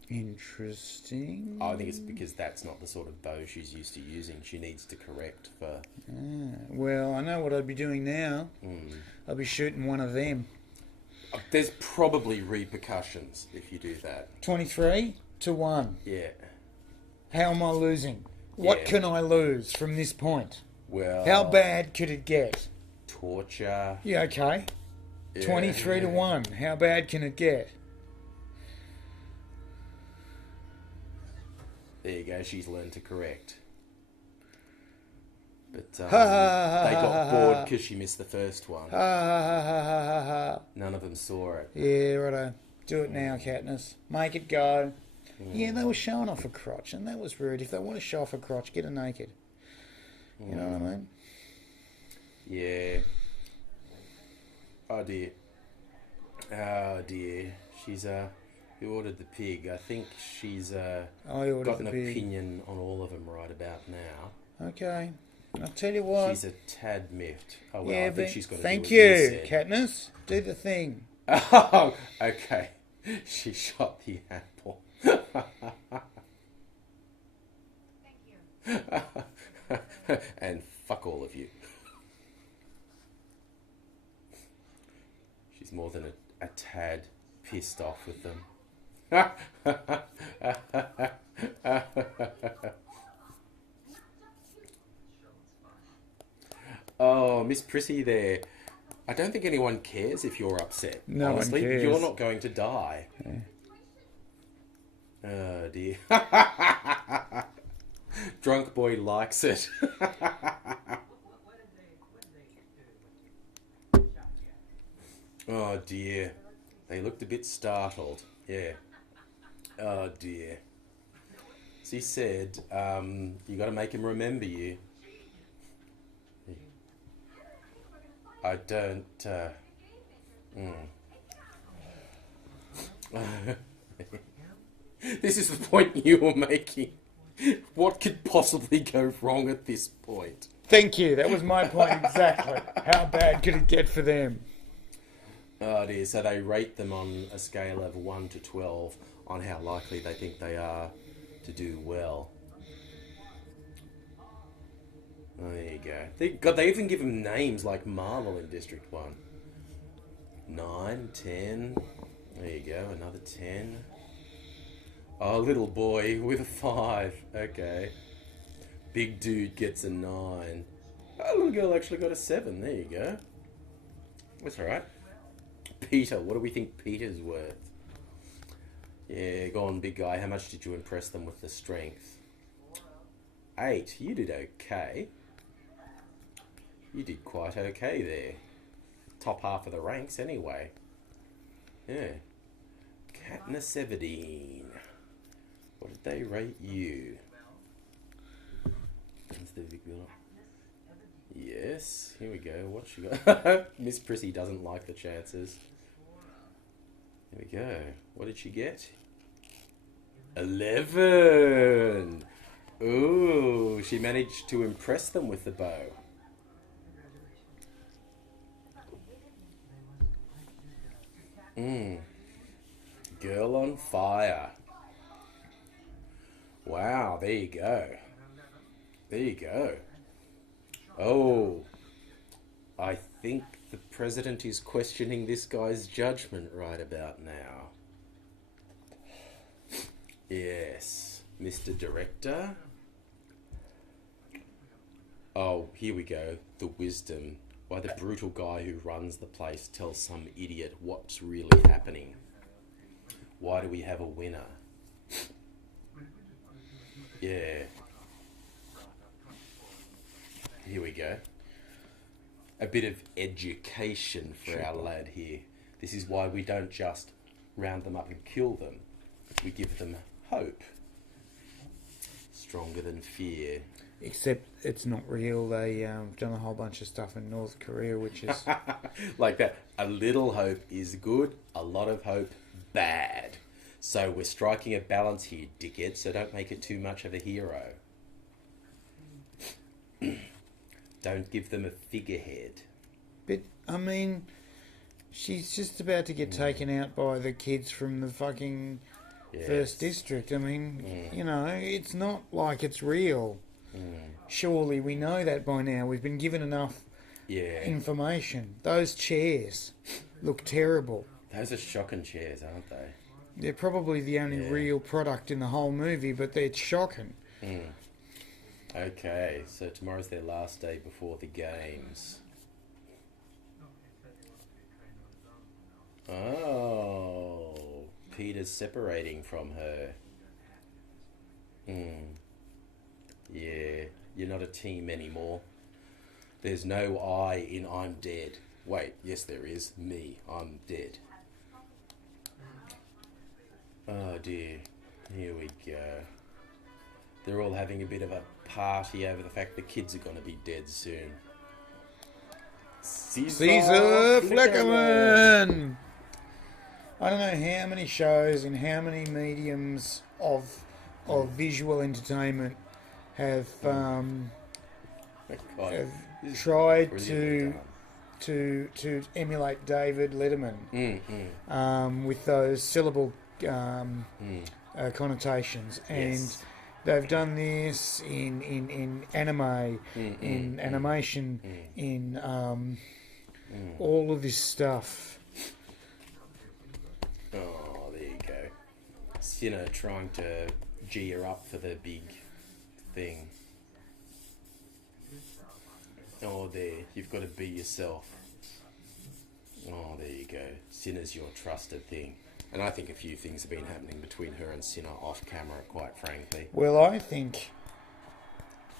Interesting. I think it's because that's not the sort of bow she's used to using. She needs to correct for... Well, I know what I'd be doing now. I'd be shooting one of them. There's probably repercussions if you do that. 23 to 1. Yeah. How am I losing? What Yeah. can I lose from this point? Well... How bad could it get? Torture. Yeah, okay. Yeah. 23 to 1. How bad can it get? There you go, she's learned to correct. But they got bored because she missed the first one. None of them saw it. Yeah, righto. Do it now, Katniss. Make it go. Yeah, they were showing off a crotch, and that was rude. If they want to show off a crotch, get her naked. You know what I mean? Yeah. Oh dear. Oh dear. She's who ordered the pig? I think she's got an opinion on all of them right about now. Okay. I'll tell you what. She's a tad miffed. Oh well, yeah, I think she's got to thank do what you said. Katniss. Do the thing. Oh, okay. She shot the apple. Thank you. And fuck all of you. She's more than a tad pissed off with them. Oh, Miss Prissy there. I don't think anyone cares if you're upset. No honestly, one cares. You're not going to die. Yeah. Oh dear. Drunk boy likes it. Oh dear. They looked a bit startled. Yeah. Oh dear. So he said, you got to make him remember you. I don't, This is the point you were making. What could possibly go wrong at this point? Thank you. That was my point exactly. How bad could it get for them? Oh dear, so they rate them on a scale of 1 to 12 on how likely they think they are to do well. Oh, there you go. They even give them names like Marvel in District 1. 9, 10. There you go, another 10. Oh, little boy with a 5. Okay. Big dude gets a 9. Oh, little girl actually got a 7. There you go. That's alright. Peter, what do we think Peter's worth? Yeah, go on, big guy. How much did you impress them with the strength? 8. You did okay. You did quite okay there. Top half of the ranks, anyway. Yeah. Katniss Everdeen. What did they rate you? That's the big girl. Yes, here we go. What she got? Miss Prissy doesn't like the chances. Here we go. What did she get? 11. Ooh, she managed to impress them with the bow. Girl on fire. Wow, there you go. There you go. Oh, I think the president is questioning this guy's judgment right about now. Yes, Mr. Director. Oh, here we go. The wisdom. Why the brutal guy who runs the place tells some idiot what's really happening. Why do we have a winner? Yeah. Here we go. A bit of education for our lad here. This is why we don't just round them up and kill them. We give them hope. Stronger than fear. Except it's not real. They've done a whole bunch of stuff in North Korea, which is... Like that. A little hope is good, a lot of hope bad. So we're striking a balance here, dickhead, so don't make it too much of a hero. Don't give them a figurehead. But, I mean, She's just about to get taken out by the kids from the fucking first district. I mean, you know, it's not like it's real. Surely we know that by now. We've been given enough information. Those chairs look terrible. Those are shocking chairs, aren't they? They're probably the only real product in the whole movie, but they're shocking. Okay, so tomorrow's their last day before the games. Oh, Peter's separating from her. Yeah, you're not a team anymore. There's no I in I'm dead. Wait, yes there is. Me, I'm dead. Oh dear, here we go. They're all having a bit of a party over the fact the kids are going to be dead soon. Caesar Fleckerman! I don't know how many shows and how many mediums of visual entertainment have tried to emulate David Letterman with those syllable connotations, and they've done this in anime, in animation, in all of this stuff. Oh, there you go. Sinner trying to G her up for the big thing. Oh, there. You've got to be yourself. Oh, there you go. Sinner's your trusted thing. And I think a few things have been happening between her and Sinner off camera, quite frankly. Well, I think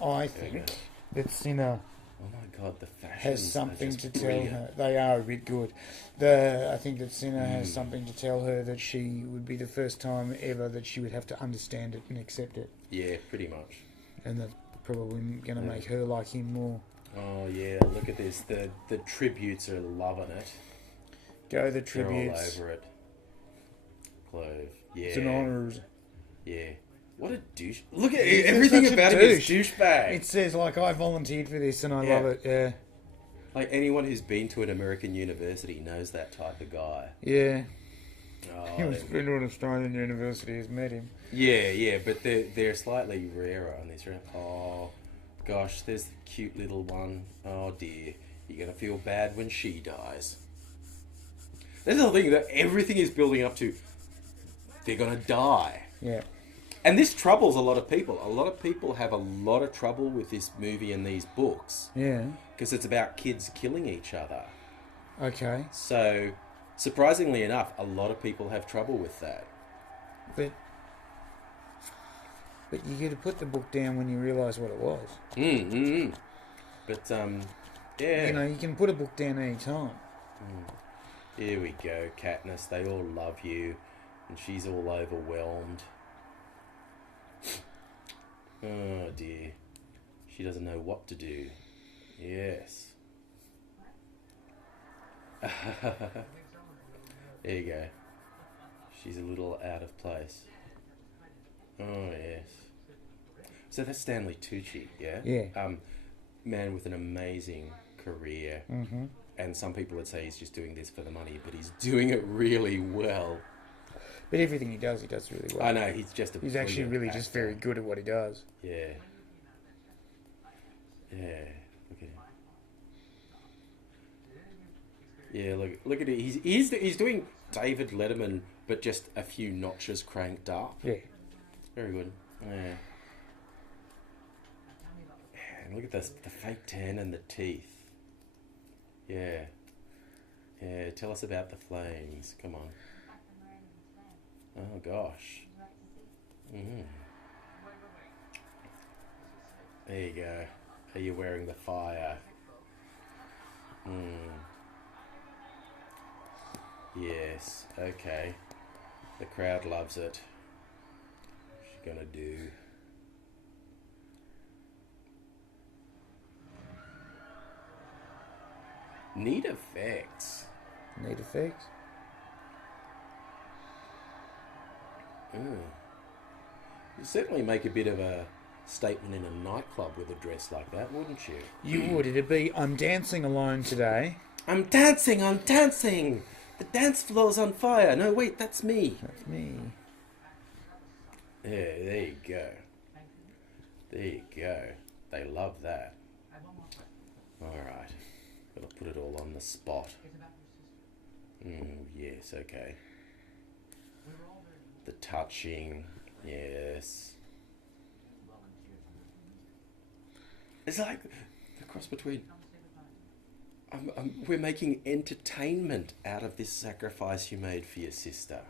that Sinner oh my God, the fashions has something to tell brilliant. her. They are a bit good. I think that Sinner has something to tell her, that she would be the first time ever that she would have to understand it and accept it. Yeah, pretty much. And that's probably going to make her like him more. Oh yeah, look at this. The tributes are loving it. Go the tributes. They're all over it. Clove. Yeah. It's an honour. Yeah. What a douche. Look at everything about him is douchebag. It says, like, I volunteered for this and I love it, yeah. Like, anyone who's been to an American university knows that type of guy. Yeah. Oh, Who's been to an Australian university has met him. Yeah, but they're slightly rarer on this. Oh, gosh, there's the cute little one. Oh, dear. You're going to feel bad when she dies. That's the thing, that everything is building up to, they're going to die. Yeah. And this troubles a lot of people. A lot of people have a lot of trouble with this movie and these books. Yeah. Because it's about kids killing each other. Okay. So, surprisingly enough, a lot of people have trouble with that. But you got to put the book down when you realise what it was. But, yeah. You know, you can put a book down any time. Here we go, Katniss. They all love you. And she's all overwhelmed. Oh dear. She doesn't know what to do. Yes. There you go. She's a little out of place. Oh yes. So that's Stanley Tucci, yeah? Yeah. Man with an amazing career. Mm-hmm. And some people would say he's just doing this for the money, but he's doing it really well. But everything he does really well. I know, he's just He's actually really actor. just very good at what he does. Yeah. Yeah. Look at him. Yeah, look at it. He's doing David Letterman, but just a few notches cranked up. Yeah. Very good. Yeah. And look at this, the fake tan and the teeth. Yeah. Yeah, tell us about the flames. Come on. Oh, gosh. There you go. Are you wearing the fire? Yes, okay. The crowd loves it. What's she gonna do? Neat effects. Neat effects. You certainly make a bit of a statement in a nightclub with a dress like that, wouldn't you? You would. It'd be, I'm dancing alone today. I'm dancing, I'm dancing! The dance floor's on fire. No, wait, that's me. That's me. Yeah, there you go. There you go. They love that. Alright. Gotta put it all on the spot. Yes, okay. The touching. Yes. It's like the cross between... we're making entertainment out of this sacrifice you made for your sister.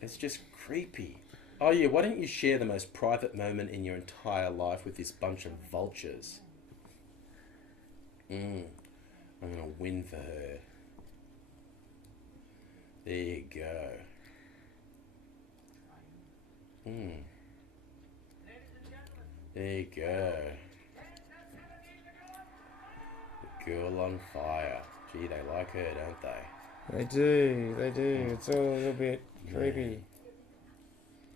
It's just creepy. Oh yeah, why don't you share the most private moment in your entire life with this bunch of vultures? I'm gonna win for her. There you go. There you go. The girl on fire. Gee, they like her, don't they? They do, they do. It's all a little bit creepy.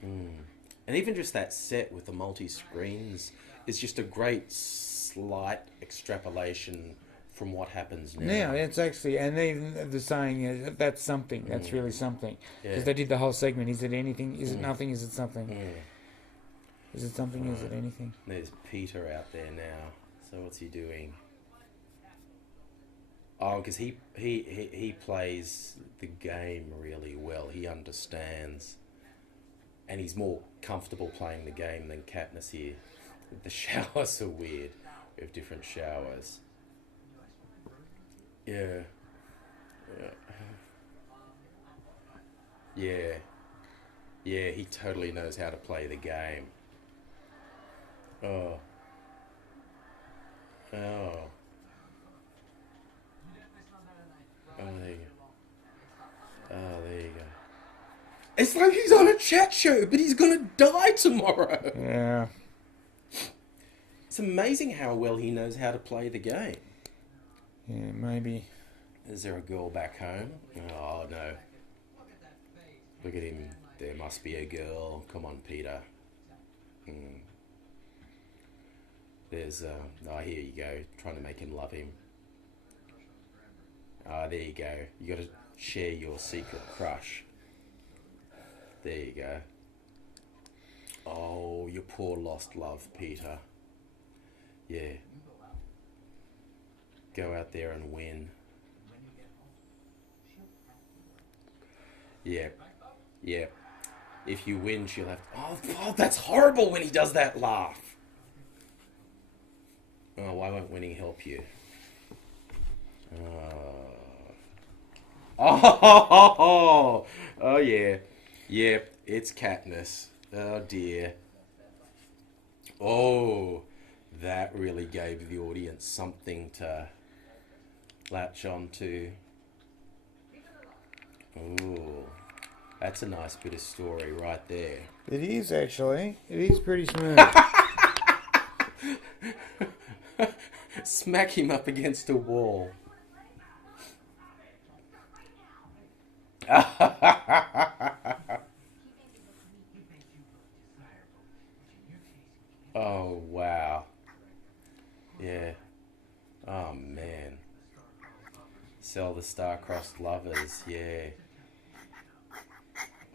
And even just that set with the multi-screens is just a great slight extrapolation from what happens now. Now, it's actually, and even the saying, that's something, that's really something. Because they did the whole segment, is it anything, is it nothing, is it something? Is it something, is it anything? There's Peter out there now. So what's he doing? Oh, because he plays the game really well. He understands. And he's more comfortable playing the game than Katniss here. The showers are weird. We have different showers. Yeah. Yeah. Yeah, he totally knows how to play the game. Oh. Oh. Oh, there you go. Oh, there you go. It's like he's on a chat show, but he's gonna die tomorrow. Yeah. It's amazing how well he knows how to play the game. Yeah, maybe. Is there a girl back home? Oh, no. Look at him. There must be a girl. Come on, Peter. There's, oh, here you go. Trying to make him love him. Ah, there you go. You got to share your secret crush. There you go. Oh, your poor lost love, Peter. Yeah. Go out there and win. Yeah. Yeah. If you win, she'll have... Oh, that's horrible when he does that laugh. Oh, why won't winning help you? Oh, yeah. Yep, it's Katniss. Oh, dear. Oh, that really gave the audience something to latch on to. Oh, that's a nice bit of story right there. It is, actually. It is pretty smooth. Smack him up against a wall. Oh, wow. Yeah. Oh, man. Sell the star-crossed lovers, yeah.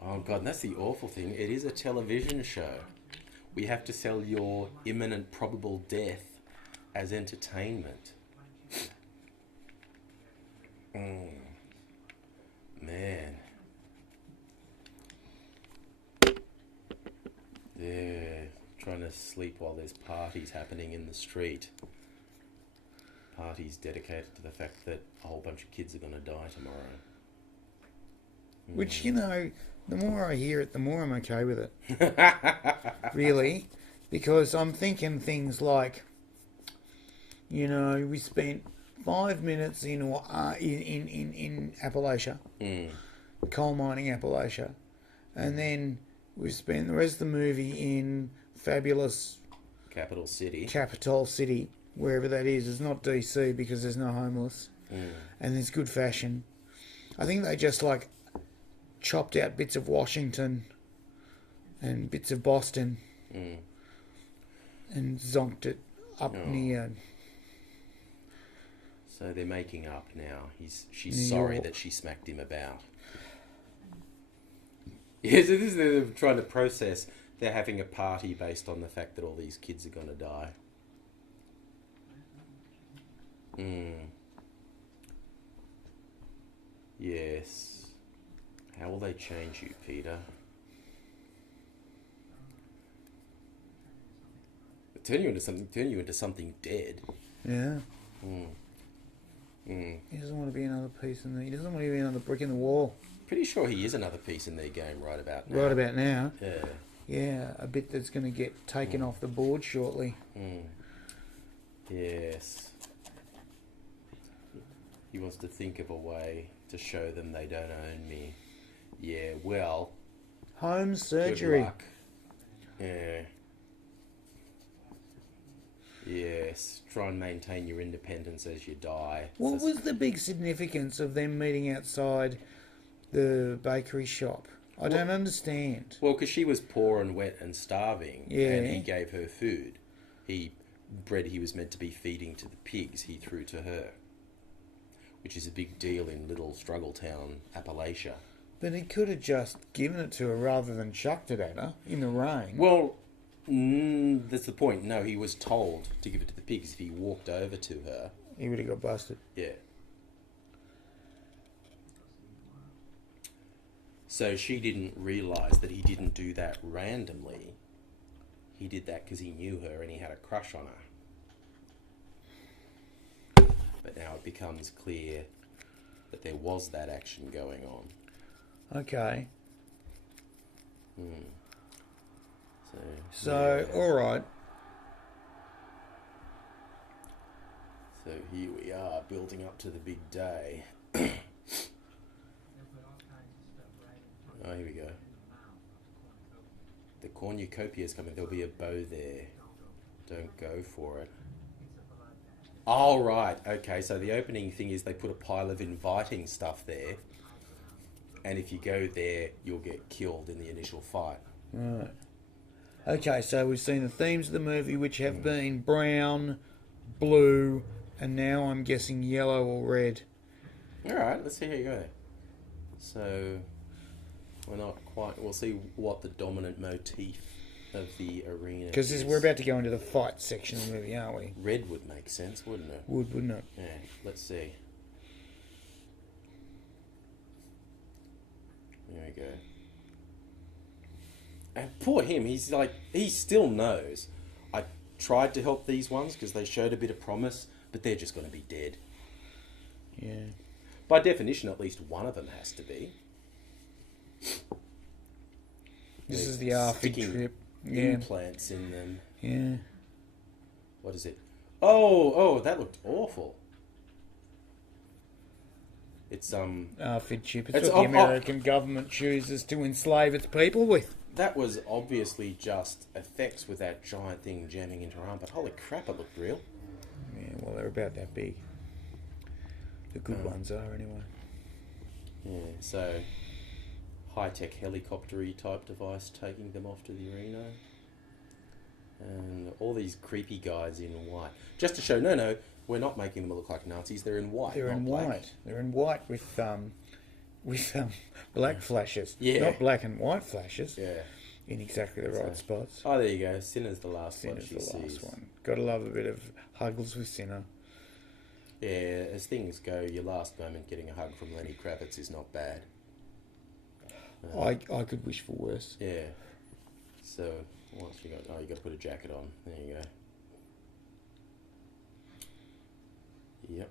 Oh, God, and that's the awful thing. It is a television show. We have to sell your imminent probable death as entertainment. Man. Yeah, trying to sleep while there's parties happening in the street. Parties dedicated to the fact that a whole bunch of kids are going to die tomorrow. Which, you know, the more I hear it, the more I'm okay with it. Really. Because I'm thinking things like, you know, we spent 5 minutes in Appalachia, coal mining Appalachia, and then we spent the rest of the movie in fabulous Capital City, wherever that is. It's not DC because there's no homeless, and there's good fashion. I think they just like chopped out bits of Washington and bits of Boston and zonked it up near So they're making up now. She's New sorry York. that she smacked him about. Yeah, so this is they're trying to process. They're having a party based on the fact that all these kids are going to die. Yes. How will they change you, Peter? Turn you into something dead. Yeah. He doesn't want to be another piece in the... He doesn't want to be another brick in the wall. Pretty sure he is another piece in their game right about now. Right about now. Yeah. Yeah, a bit that's going to get taken off the board shortly. Yes. He wants to think of a way to show them they don't own me. Yeah, well... Home Good surgery. luck. Yeah. Yes. Try and maintain your independence as you die. What was the big significance of them meeting outside the bakery shop? I don't understand. Well, because she was poor and wet and starving, Yeah. and he gave her food. Bread he was meant to be feeding to the pigs, he threw to her, which is a big deal in little struggle town Appalachia. But he could have just given it to her rather than chucked it at her in the rain. Well, that's the point. No, he was told to give it to the pigs. If he walked over to her, He would have got busted. yeah. So she didn't realise that he didn't do that randomly. He did that because he knew her and he had a crush on her. But now it becomes clear that there was that action going on. Okay. So, all right. So here we are, building up to the big day. Oh, here we go. The cornucopia is coming. There'll be a bow there. Don't go for it. Oh, right. Okay, so the opening thing is they put a pile of inviting stuff there. And if you go there, you'll get killed in the initial fight. Right. Okay, so we've seen the themes of the movie, which have been brown, blue, and now I'm guessing yellow or red. Alright, let's see how you go. So, we're not quite... We'll see what the dominant motif of the arena Because is. we're about to go into the fight section of the movie, aren't we? Red would make sense, wouldn't it? Would, wouldn't it? Yeah, let's see. There we go. And poor him, he's like, he still knows. I tried to help these ones because they showed a bit of promise, but they're just going to be dead. Yeah. By definition, at least one of them has to be. This They're is the ARFID sticking trip. Yeah. implants in them. Yeah. What is it? Oh, that looked awful. It's ARFID chip. It's It's what the American government chooses to enslave its people with. that was obviously just effects with that giant thing jamming into her arm, but holy crap, it looked real. Yeah, well, they're about that big. The good ones are, anyway. Yeah, so high-tech helicopter-y type device taking them off to the arena. And all these creepy guys in white. Just to show, no, we're not making them look like Nazis, they're in white. They're not in black. white. They're in white with black flashes. Yeah. Not black and white flashes. Yeah. In exactly the right So- spots. Oh, there you go. Sinner's the last one Sinner's she the sees. last one. Gotta love a bit of huggles with Sinner. Yeah, as things go, your last moment getting a hug from Lenny Kravitz is not bad. I could wish for worse. Yeah. So, what else you got? Oh, you got to put a jacket on. There you go. Yep.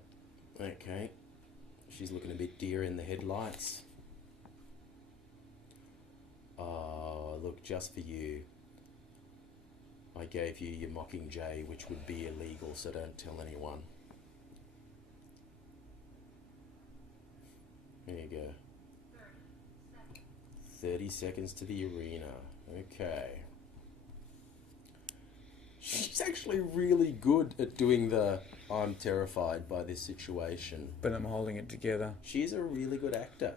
Okay. She's looking a bit deer in the headlights. Oh, look, just for you. I gave you your Mockingjay, which would be illegal, so don't tell anyone. There you go. 30 seconds to the arena. Okay. She's actually really good at doing the I'm terrified by this situation. But I'm holding it together. She's a really good actor.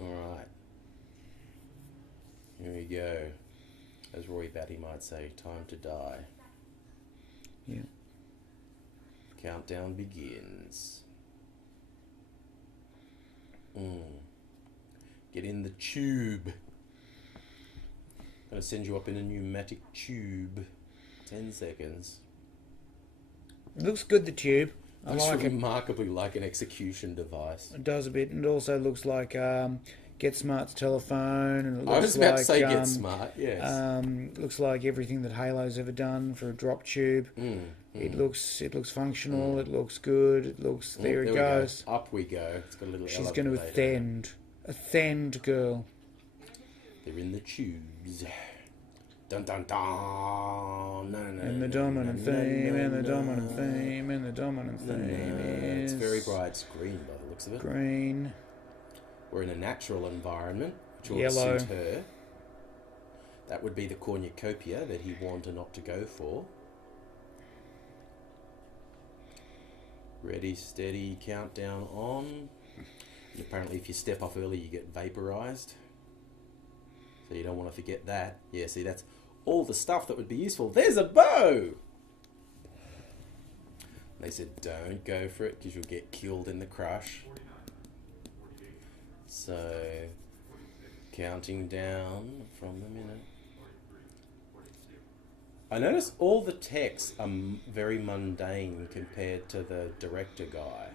Alright. Here we go. As Roy Batty might say, time to die. Yeah. Countdown begins. Get in the tube. Gonna send you up in a pneumatic tube. 10 seconds. It looks good, the tube. I Looks like it. remarkably like an execution device. It does a bit. And it also looks like Get Smart's telephone. And it looks I was about like, to say Get Smart, yes. Looks like everything that Halo's ever done for a drop tube. It looks functional. It looks good. It looks there it goes. Go. Up we go. It's got a little. She's going to ascend, girl. They're in the tubes. Dun dun dun. And the dominant theme, and the dominant theme, and the dominant theme is... It's very bright green by the looks of it. Green. We're in a natural environment, which will Yellow. suit her. That would be the cornucopia that he wanted not to go for. Ready, steady, countdown on. And apparently if you step off early you get vaporized. So you don't want to forget that. Yeah, see, that's all the stuff that would be useful. There's a bow! They said don't go for it because you'll get killed in the crush. So, counting down from the minute. I notice all the texts are very mundane compared to the director guy.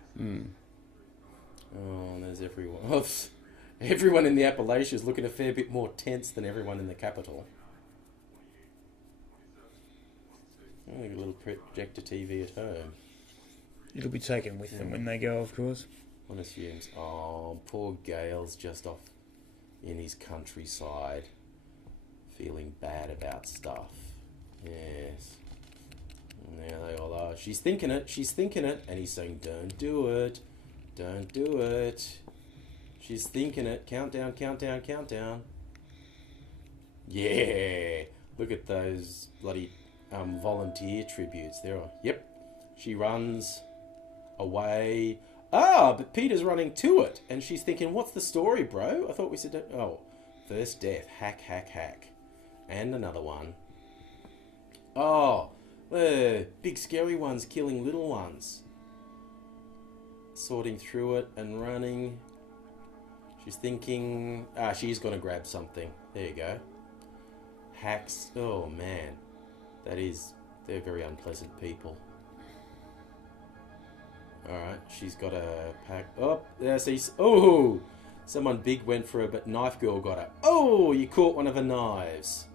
Oh, there's everyone. Everyone in the Appalachians looking a fair bit more tense than everyone in the capital. Oh, a little projector TV at home. It'll be taken with them when they go, of course. One assumes, oh, poor Gail's just off in his countryside, feeling bad about stuff. Yes. And there they all are. She's thinking it, and he's saying, don't do it, don't do it. She's thinking it. Countdown, countdown, countdown. Yeah. Look at those bloody volunteer tributes. There are. Yep. She runs away. Ah, but Peter's running to it. And she's thinking, what's the story, bro? I thought we said... Oh, first death. Hack, hack, hack. And another one. Oh, big scary ones killing little ones. Sorting through it and running... She's thinking... she's going to grab something. There you go. Hacks. Oh, man. They're very unpleasant people. Alright, she's got a pack... Oh, there, see... Oh! Someone big went for her, but Knife Girl got her. Oh, you caught one of her knives.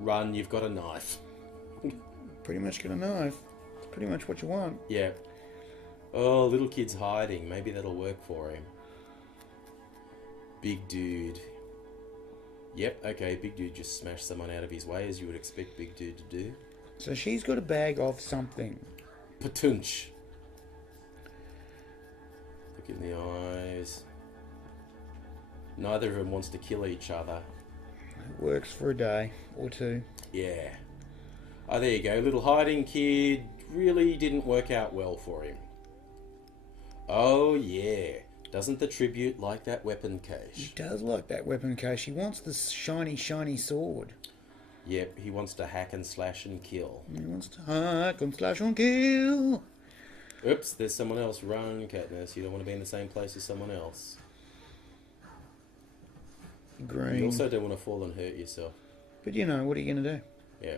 Run, you've got a knife. Pretty much got a knife. It's pretty much what you want. Yeah. Oh, little kid's hiding. Maybe that'll work for him. Big dude. Yep, okay, big dude just smashed someone out of his way, as you would expect big dude to do. So she's got a bag of something. Patunch. Look in the eyes. Neither of them wants to kill each other. It works for a day or two. Yeah. Oh, there you go. Little hiding kid. Really didn't work out well for him. Oh, yeah. Doesn't the tribute like that weapon cache? He does like that weapon cache. He wants the shiny, shiny sword. Yep, he wants to hack and slash and kill. He wants to hack and slash and kill. Oops, there's someone else. Run, Katniss. You don't want to be in the same place as someone else. Green. You also don't want to fall and hurt yourself. But you know, what are you going to do? Yeah.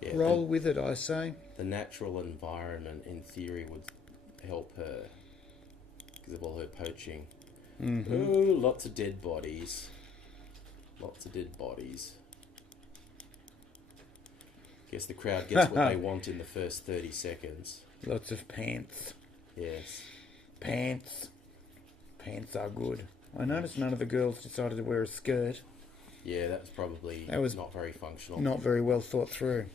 Yeah. Roll with it, I say. The natural environment, in theory, would help her. Because of all her poaching. Oh, lots of dead bodies. Lots of dead bodies. Guess the crowd gets what they want in the first 30 seconds. Lots of pants. Yes. Pants. Pants are good. I noticed none of the girls decided to wear a skirt. Yeah, that was not very functional. Not very well thought through.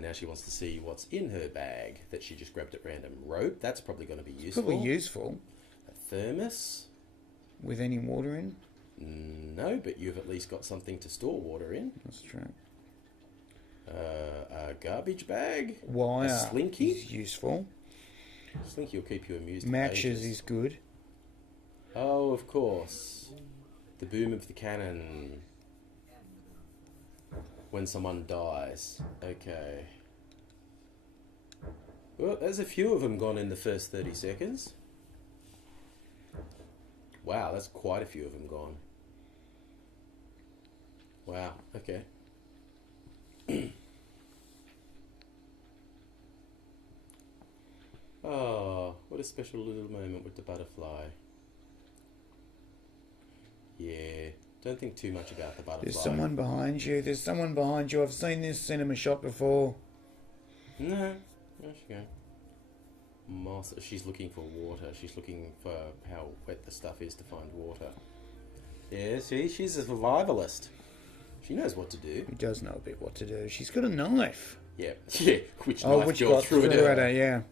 Now she wants to see what's in her bag that she just grabbed at random. Rope, that's probably going to be useful. Probably useful. A thermos. With any water in? No, but you've at least got something to store water in. That's true. A garbage bag. Wire. A slinky. Is useful. Slinky will keep you amused. Matches is good. Oh, of course. The boom of the cannon. When someone dies. Okay. Well, there's a few of them gone in the first 30 seconds. Wow, that's quite a few of them gone. Wow, okay. Oh, what a special little moment with the butterfly. Yeah, don't think too much about the butterfly. There's someone behind you. There's someone behind you. I've seen this cinema shot before. No, there she go. Moss, she's looking for water. She's looking for how wet the stuff is to find water. Yeah, see, she's a survivalist. She knows what to do. She does know a bit what to do. She's got a knife. Yeah, yeah. Which knife got through at her, yeah.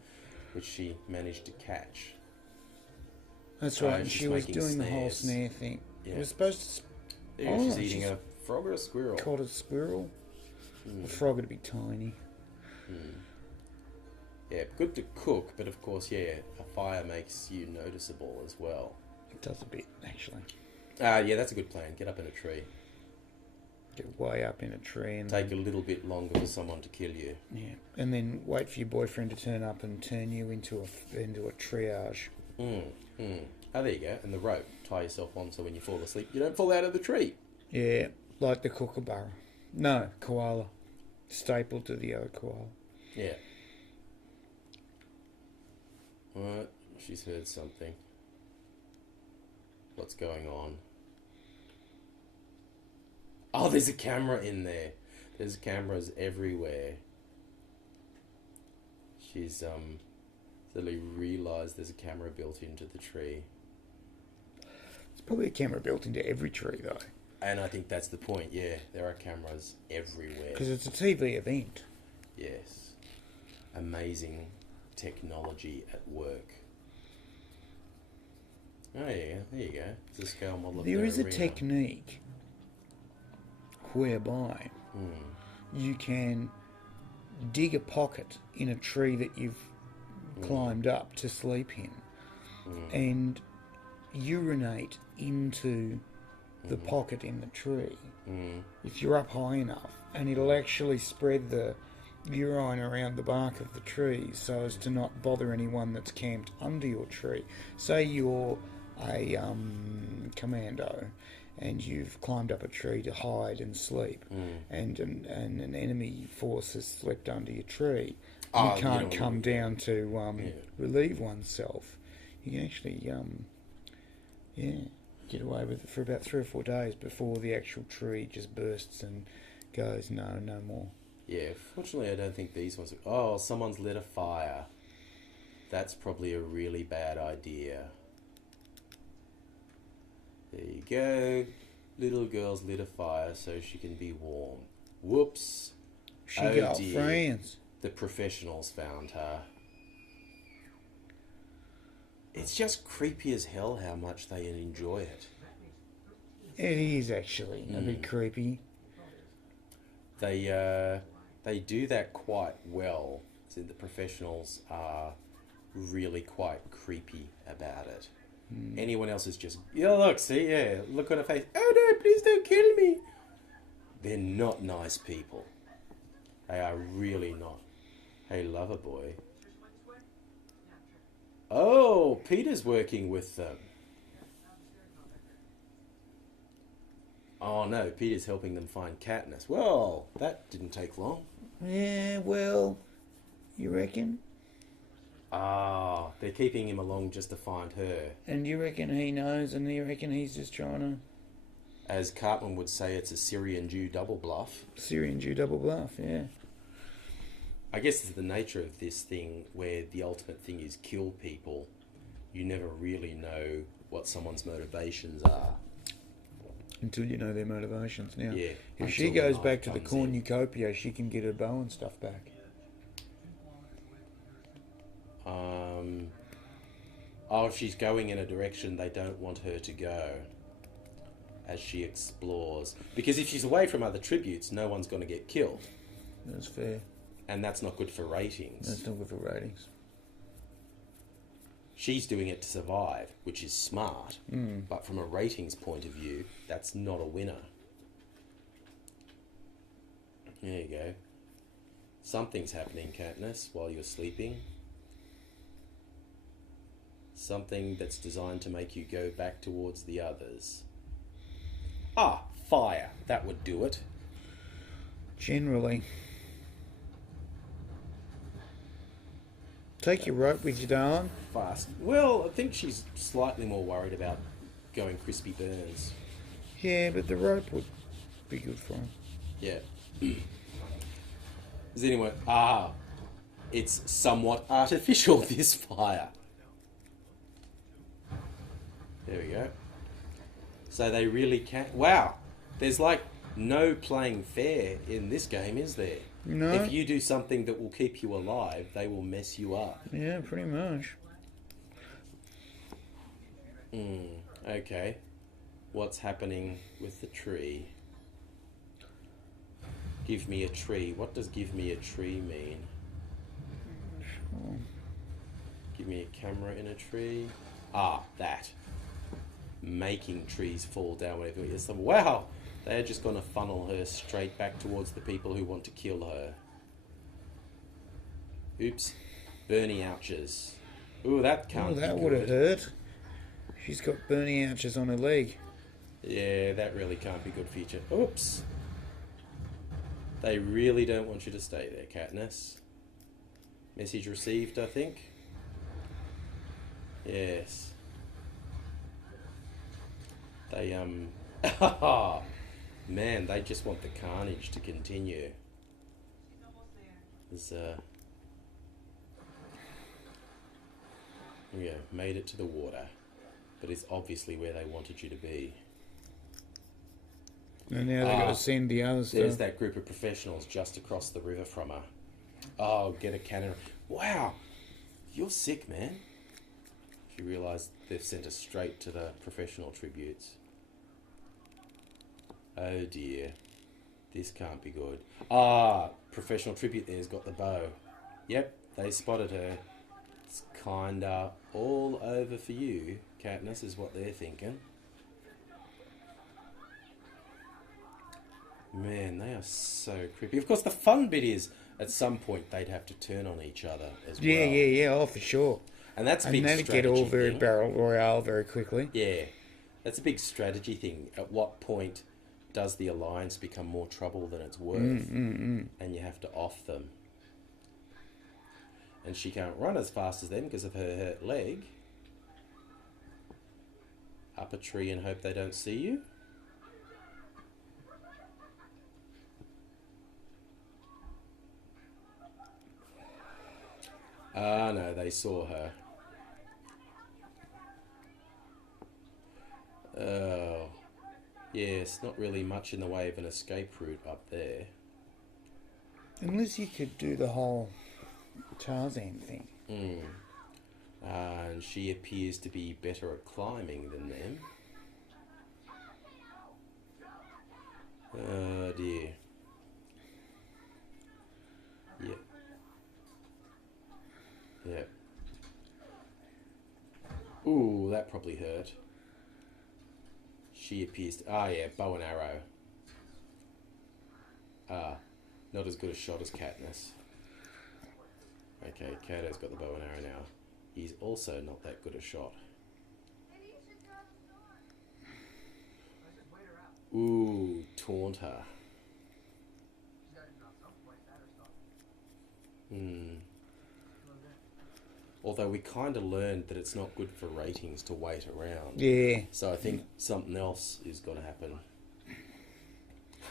Which she managed to catch. That's right, and she was doing the whole snare thing. Yeah. It was supposed to... Yeah, she's eating a frog or a squirrel? Caught a squirrel. A frog would be tiny. Yeah, good to cook, but of course, yeah, a fire makes you noticeable as well. It does a bit, actually. Yeah, that's a good plan. Get up in a tree. Get way up in a tree and take a little bit longer for someone to kill you. Yeah, and then wait for your boyfriend to turn up and turn you into a triage. Oh, there you go. And the rope. Tie yourself on so when you fall asleep, you don't fall out of the tree. Yeah, like the kookaburra. No, koala. Stapled to the other koala. Yeah. Alright, she's heard something. What's going on? Oh, there's a camera in there. There's cameras everywhere. She's suddenly realised there's a camera built into the tree. It's probably a camera built into every tree, though. And I think that's the point, yeah. There are cameras everywhere. Because it's a TV event. Yes. Amazing technology at work. Oh, yeah, there you go. It's a scale model of There is a arena. technique whereby you can dig a pocket in a tree that you've climbed up to sleep in and urinate into the pocket in the tree if you're up high enough, and it'll actually spread the urine around the bark of the tree so as to not bother anyone that's camped under your tree. Say you're a commando and you've climbed up a tree to hide and sleep, and an enemy force has slept under your tree. You can't come down to relieve oneself. You can actually, get away with it for about 3 or 4 days before the actual tree just bursts and goes, no more. Yeah, fortunately I don't think these ones... Oh, someone's lit a fire. That's probably a really bad idea. There you go. Little girl's lit a fire so she can be warm. Whoops. She got friends. The professionals found her. It's just creepy as hell how much they enjoy it. It is actually a bit creepy. They do that quite well. So the professionals are really quite creepy about it. Anyone else is just, look, see, look on her face. Oh no, please don't kill me. They're not nice people. They are really not. Hey, lover boy. Oh, Peter's working with them. Oh no, Peter's helping them find Katniss. Well, that didn't take long. Yeah, well, you reckon? Ah, they're keeping him along just to find her. And you reckon he knows, and you reckon he's just trying to... As Cartman would say, it's a Syrian Jew double bluff. Syrian Jew double bluff, yeah. I guess it's the nature of this thing where the ultimate thing is kill people. You never really know what someone's motivations are. Until you know their motivations. Now, Yeah. if she goes back to the cornucopia, she can get her bow and stuff back. Oh, if she's going in a direction they don't want her to go as she explores. Because if she's away from other tributes, no one's going to get killed. That's fair. And that's not good for ratings. That's not good for ratings. She's doing it to survive, which is smart. But from a ratings point of view, that's not a winner. There you go. Something's happening, Katniss, while you're sleeping. Something that's designed to make you go back towards the others. Ah, fire. That would do it. Generally. Take your rope with you, darling. Fast. Well, I think she's slightly more worried about going crispy burns. Yeah, but the rope would be good for him. Yeah. Is anyone... it's somewhat artificial, this fire. There we go. So they really can... Wow! There's like no playing fair in this game, is there? No. If you do something that will keep you alive, they will mess you up. Yeah, pretty much. Okay. What's happening with the tree? Give me a tree. What does give me a tree mean? Sure. Give me a camera in a tree. Ah, that. Making trees fall down whenever it's them. Wow! They're just going to funnel her straight back towards the people who want to kill her. Oops. Burny ouches. Ooh, that can't be that good. would have hurt. She's got burning ouches on her leg. Yeah, that really can't be good feature. Oops. They really don't want you to stay there, Katniss. Message received, I think. Yes. They, man, they just want the carnage to continue. There's, yeah, made it to the water. But it's obviously where they wanted you to be. And now they've got to send the other stuff. There's that group of professionals just across the river from her. Oh, get a cannon. Wow, you're sick, man. She realised they've sent us straight to the professional tributes. Oh dear. This can't be good. Ah, professional tribute there's got the bow. Yep, they spotted her. It's kinda all over for you, Katniss, is what they're thinking. Man, they are so creepy. Of course, the fun bit is, at some point, they'd have to turn on each other as well. Yeah, oh, for sure. And that's a And big that'd strategy get all very thing. barrel royale very quickly. Yeah, that's a big strategy thing. At what point does the alliance become more trouble than it's worth? And you have to off them. And she can't run as fast as them because of her hurt leg. Up a tree and hope they don't see you. Ah, no, they saw her. Oh, yes, not really much in the way of an escape route up there. Unless you could do the whole Tarzan thing. And she appears to be better at climbing than them. Oh dear. Yep. Yep. Ooh, that probably hurt. She appears to... Ah, yeah, bow and arrow. Ah, not as good a shot as Katniss. Okay, Kato's got the bow and arrow now. He's also not that good a shot. Ooh, taunt her. Although we kind of learned that it's not good for ratings to wait around. Yeah. So I think something else is going to happen.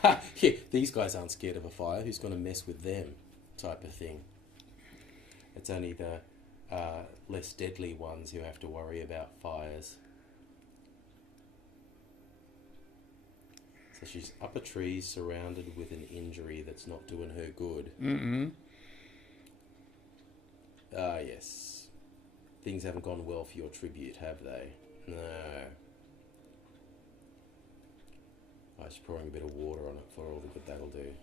Ha! Yeah, these guys aren't scared of a fire. Who's going to mess with them? Type of thing. It's only the less deadly ones who have to worry about fires. So she's up a tree surrounded with an injury that's not doing her good. Ah, yes. Things haven't gone well for your tribute, have they? No. I was pouring a bit of water on it for all the good that'll do.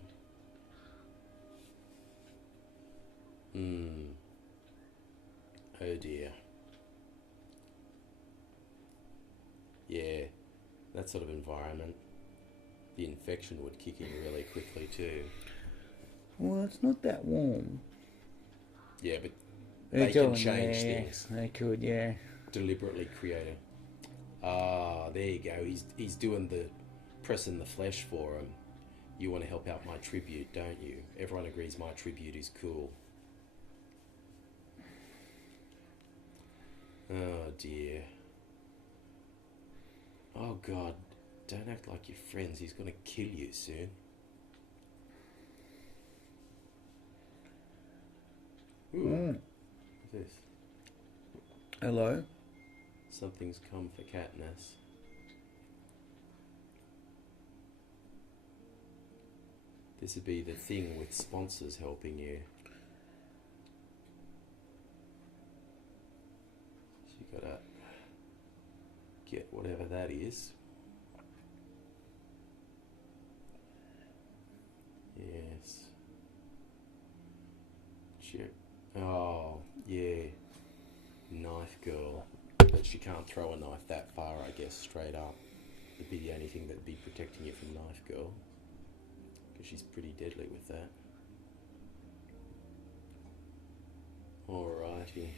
Oh dear. Yeah, that sort of environment. The infection would kick in really quickly too. Well, it's not that warm. Yeah, but They're they can doing- change yeah, things. They could, yeah. Deliberately creating. There you go. He's doing the pressing the flesh for him. You want to help out my tribute, don't you? Everyone agrees my tribute is cool. Oh dear. Oh God, don't act like you're friends. He's gonna kill you soon. Ooh. What's this? Hello? Something's come for Katniss. This would be the thing with sponsors helping you. So you gotta get whatever that is. Yes. Check. Oh, yeah. Knife girl. But she can't throw a knife that far, I guess, straight up. It'd be the only thing that'd be protecting you from knife girl. Because she's pretty deadly with that. Alrighty.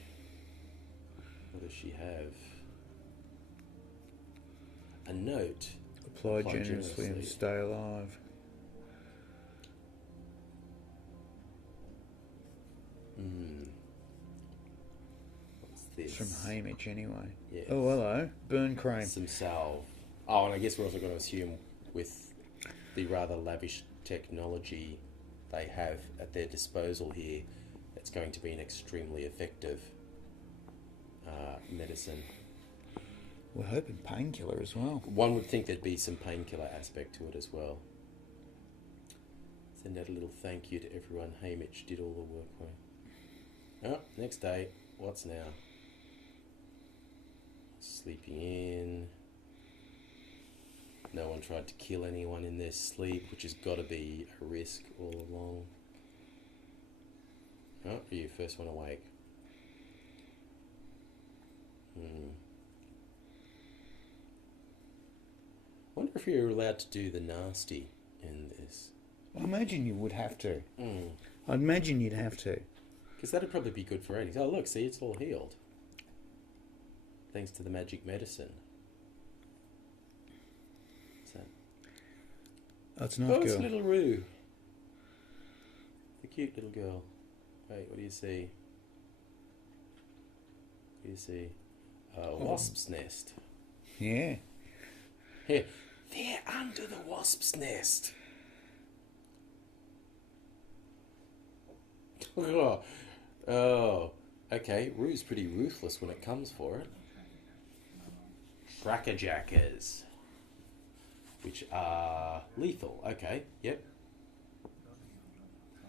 What does she have? A note. Apply generously and stay alive. What's this? It's from Hamish anyway. Yeah. Oh, hello. Burn cream. Some salve. Oh, and I guess we're also going to assume with the rather lavish technology they have at their disposal here, it's going to be an extremely effective medicine. We're hoping painkiller as well. One would think there'd be some painkiller aspect to it as well. Send out a little thank you to everyone. Hamish did all the work for me. Oh, next day. What's now? Sleeping in. No one tried to kill anyone in their sleep, which has got to be a risk all along. Oh, you first one awake. I wonder if you're allowed to do the nasty in this. I imagine you would have to. I'd imagine you'd have to. Because that'd probably be good for ratings. Oh, look, see, it's all healed. Thanks to the magic medicine. What's that? Oh, it's not Oh, girl. it's little Roo. The cute little girl. Wait, what do you see? What do you see? A wasp's nest. Yeah. Here. They're under the wasp's nest. Oh, okay. Roo's pretty ruthless when it comes for it. Crackerjackers, which are lethal. Okay, yep.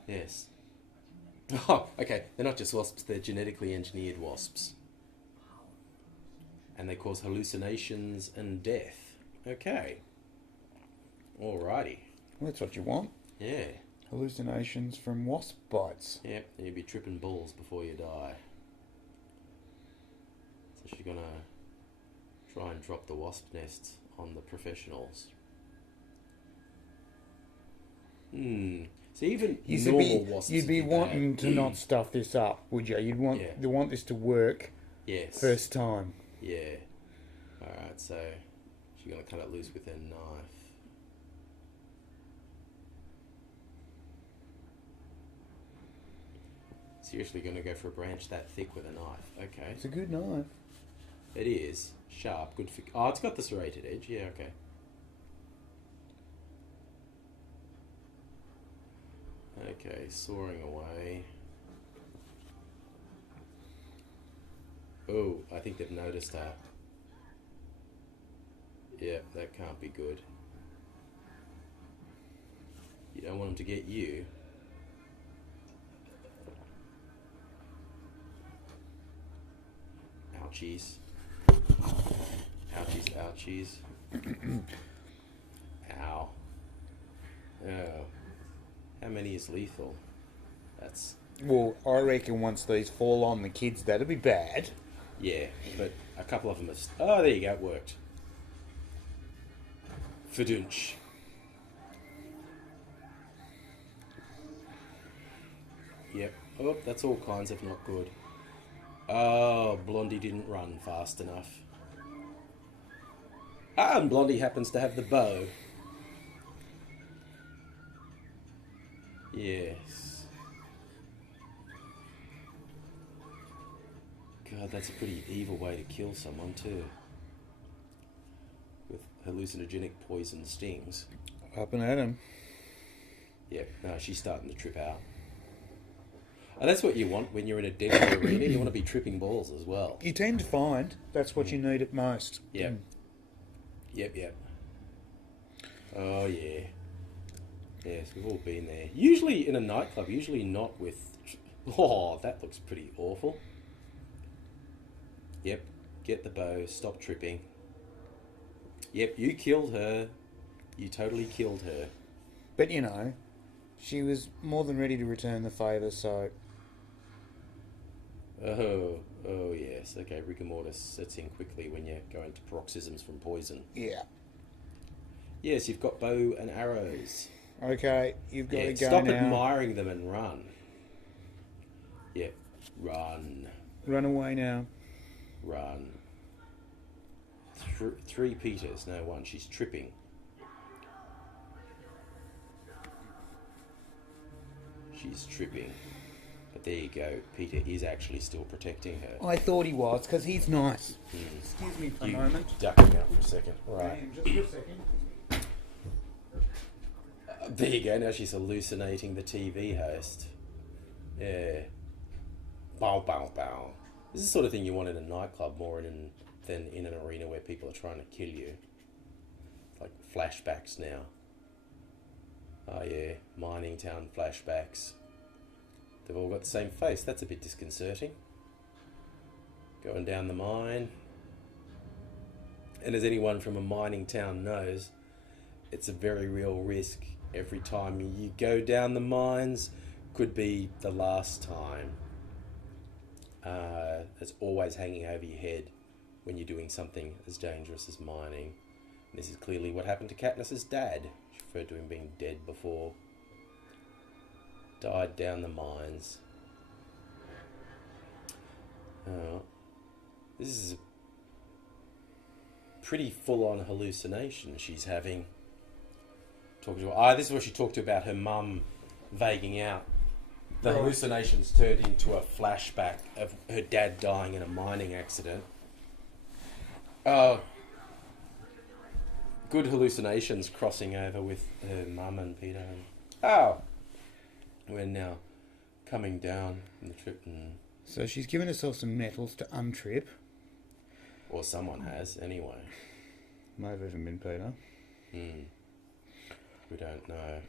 Yes. Oh, okay. They're not just wasps, they're genetically engineered wasps. And they cause hallucinations and death. Okay. Alrighty. Well, that's what you want. Yeah. Hallucinations from wasp bites. Yep, you'll be tripping balls before you die. So she's gonna try and drop the wasp nests on the professionals. So even normal wasps You'd be would wanting bad. to not stuff this up, would you? You'd want this to work. Yes. First time. Yeah. Alright, so she's gonna cut it loose with her knife. Seriously gonna go for a branch that thick with a knife. Okay. It's a good knife. It is. Sharp. Good for... Oh, it's got the serrated edge. Yeah, okay. Okay, sawing away. Oh, I think they've noticed that. Yeah, that can't be good. You don't want them to get you. Ouchies. Ouchies, ouchies. Ow. Oh. How many is lethal? That's... Well, I reckon once these fall on the kids, that'd be bad. Yeah, but a couple of them are... Oh, there you go, it worked. Fadunch. Yep. Oh, that's all kinds of not good. Oh, Blondie didn't run fast enough. Ah, and Blondie happens to have the bow. Yes. God, that's a pretty evil way to kill someone too. With hallucinogenic poison stings. Up and at him. Yep, no, she's starting to trip out. And that's what you want when you're in a deadly arena. You want to be tripping balls as well. You tend to find that's what you need at most. Yep. Yep. Oh, yeah. Yes, we've all been there. Usually in a nightclub, usually not with... Oh, that looks pretty awful. Yep, get the bow, stop tripping. Yep, you killed her. You totally killed her. But, you know, she was more than ready to return the favour, so... Oh yes. Okay, rigor mortis sets in quickly when you're going to paroxysms from poison. Yeah. Yes, you've got bow and arrows. Okay, you've got to go stop now. admiring them and run. Yep, run. Run away now. Run. Three Peters, no one. She's tripping. She's tripping. But there you go. Peter is actually still protecting her. I thought he was, because he's nice. Excuse me for a moment. Duck him out for a second. Right. Just for a second. There you go. Now she's hallucinating the TV host. Yeah. Bow, bow, bow. This is the sort of thing you want in a nightclub more than in an arena where people are trying to kill you. Like flashbacks now. Oh yeah, mining town flashbacks. They've all got the same face. That's a bit disconcerting. Going down the mine. And as anyone from a mining town knows, it's a very real risk. Every time you go down the mines could be the last time. It's always hanging over your head when you're doing something as dangerous as mining. And this is clearly what happened to Katniss's dad. She referred to him being dead before. Died down the mines. This is a pretty full-on hallucination she's having. This is what she talked about her mum vaguing out. The hallucinations turned into a flashback of her dad dying in a mining accident. Good hallucinations crossing over with her mum and Peter. We're now coming down from the trip. So she's given herself some metals to untrip. Or someone has, anyway. May have even been Peter. We don't know.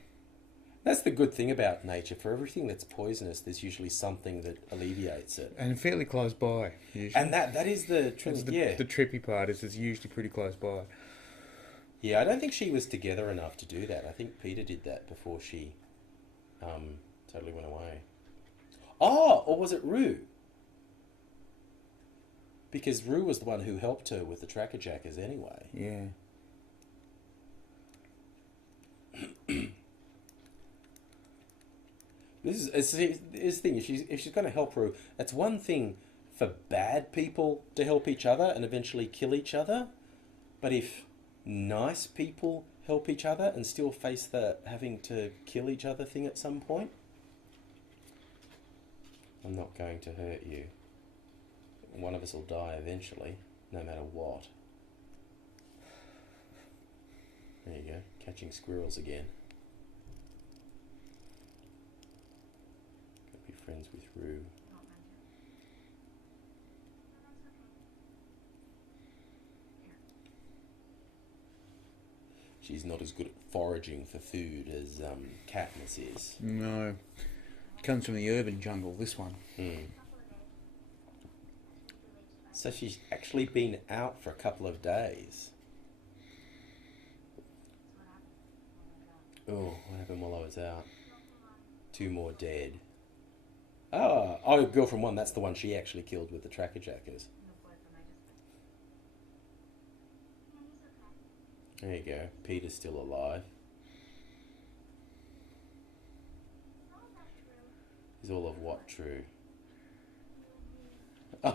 That's the good thing about nature. For everything that's poisonous, there's usually something that alleviates it. And fairly close by, usually. And that is the trick. The trippy part is it's usually pretty close by. Yeah, I don't think she was together enough to do that. I think Peter did that before she totally went away. Or was it Rue? Because Rue was the one who helped her with the tracker jackers anyway. Yeah. This is the thing. If she's going to help Rue, it's one thing for bad people to help each other and eventually kill each other. But if nice people help each other and still face the having to kill each other thing at some point, I'm not going to hurt you. One of us will die eventually, no matter what. There you go, catching squirrels again. Gotta be friends with Rue. She's not as good at foraging for food as Katniss is. No. Comes from the urban jungle, this one. So she's actually been out for a couple of days. Oh, what happened while I was out? 2 more dead. Girl from 1, that's the one she actually killed with the tracker jackers. There you go. Peter's still alive. Is all of what true? The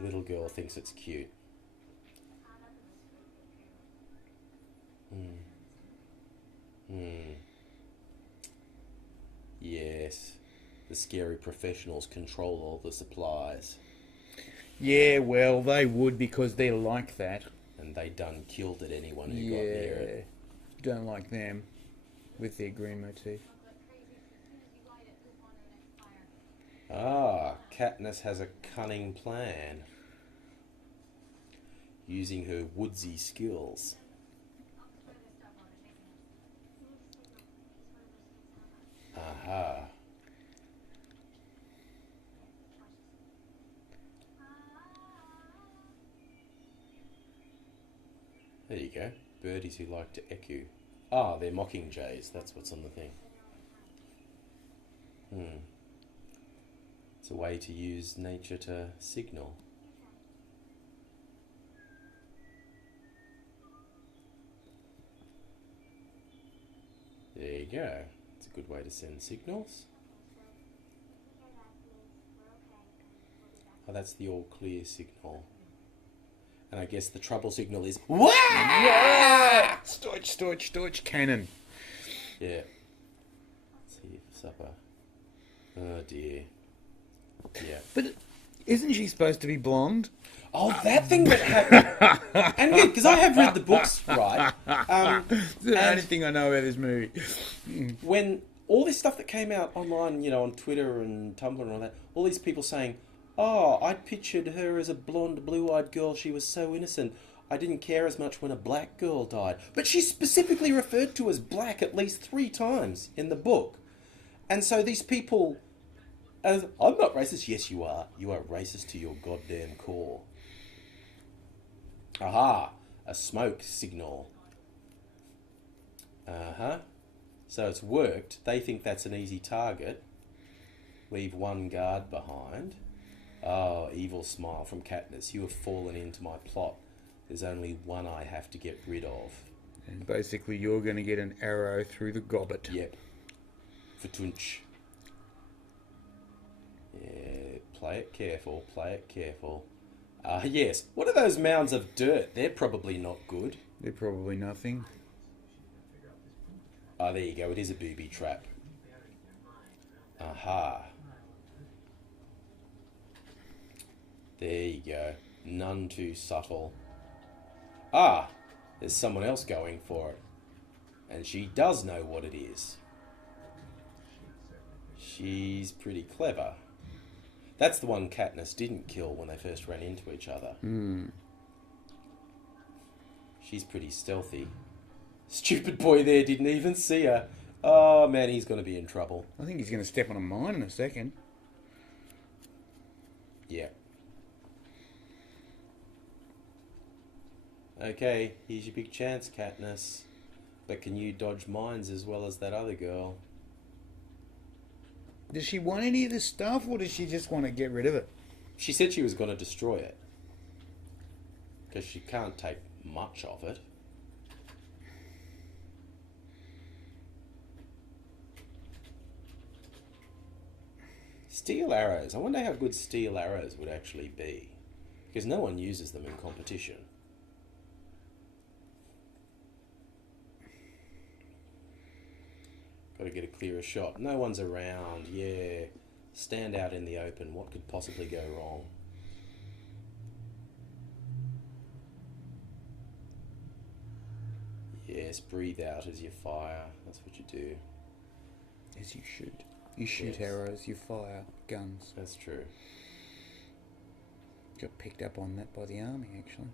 little girl thinks it's cute. Yes. The scary professionals control all the supplies. Yeah, well, they would because they're like that. And they done killed at anyone who got near it. Don't like them with their green motif. Katniss has a cunning plan. Using her woodsy skills. Aha. There you go. Birdies who like to echo. They're mockingjays. That's what's on the thing. It's a way to use nature to signal. There you go. It's a good way to send signals. Oh, that's the all clear signal. And I guess the trouble signal is WAH! Yeah! Storch, cannon. Yeah. Let's see for supper. Oh dear. Yeah. But isn't she supposed to be blonde? Oh, that thing that happened. And good, because I have read the books, right? It's the only thing I know about this movie. When all this stuff that came out online, you know, on Twitter and Tumblr and all that, all these people saying, oh, I pictured her as a blonde, blue-eyed girl. She was so innocent. I didn't care as much when a black girl died. But she's specifically referred to as black at least 3 times in the book. And so these people... I'm not racist. Yes, you are. You are racist to your goddamn core. Aha! A smoke signal. So it's worked. They think that's an easy target. Leave one guard behind. Oh, evil smile from Katniss. You have fallen into my plot. There's only one I have to get rid of. And basically you're going to get an arrow through the gobbet. Yep. Fatunch. Yeah, play it careful, play it careful. Yes. What are those mounds of dirt? They're probably not good. They're probably nothing. There you go. It is a booby trap. Aha. There you go. None too subtle. There's someone else going for it. And she does know what it is. She's pretty clever. That's the one Katniss didn't kill when they first ran into each other. She's pretty stealthy. Stupid boy there didn't even see her. Oh man, he's going to be in trouble. I think he's going to step on a mine in a second. Yeah. Okay, here's your big chance, Katniss. But can you dodge mines as well as that other girl? Does she want any of this stuff, or does she just want to get rid of it? She said she was going to destroy it. Because she can't take much of it. Steel arrows. I wonder how good steel arrows would actually be. Because no one uses them in competition. Got to get a clearer shot. No one's around. Yeah. Stand out in the open. What could possibly go wrong? Yes, breathe out as you fire. That's what you do. As you shoot. You shoot Yes. arrows, you fire guns. That's true. Got picked up on that by the army, actually.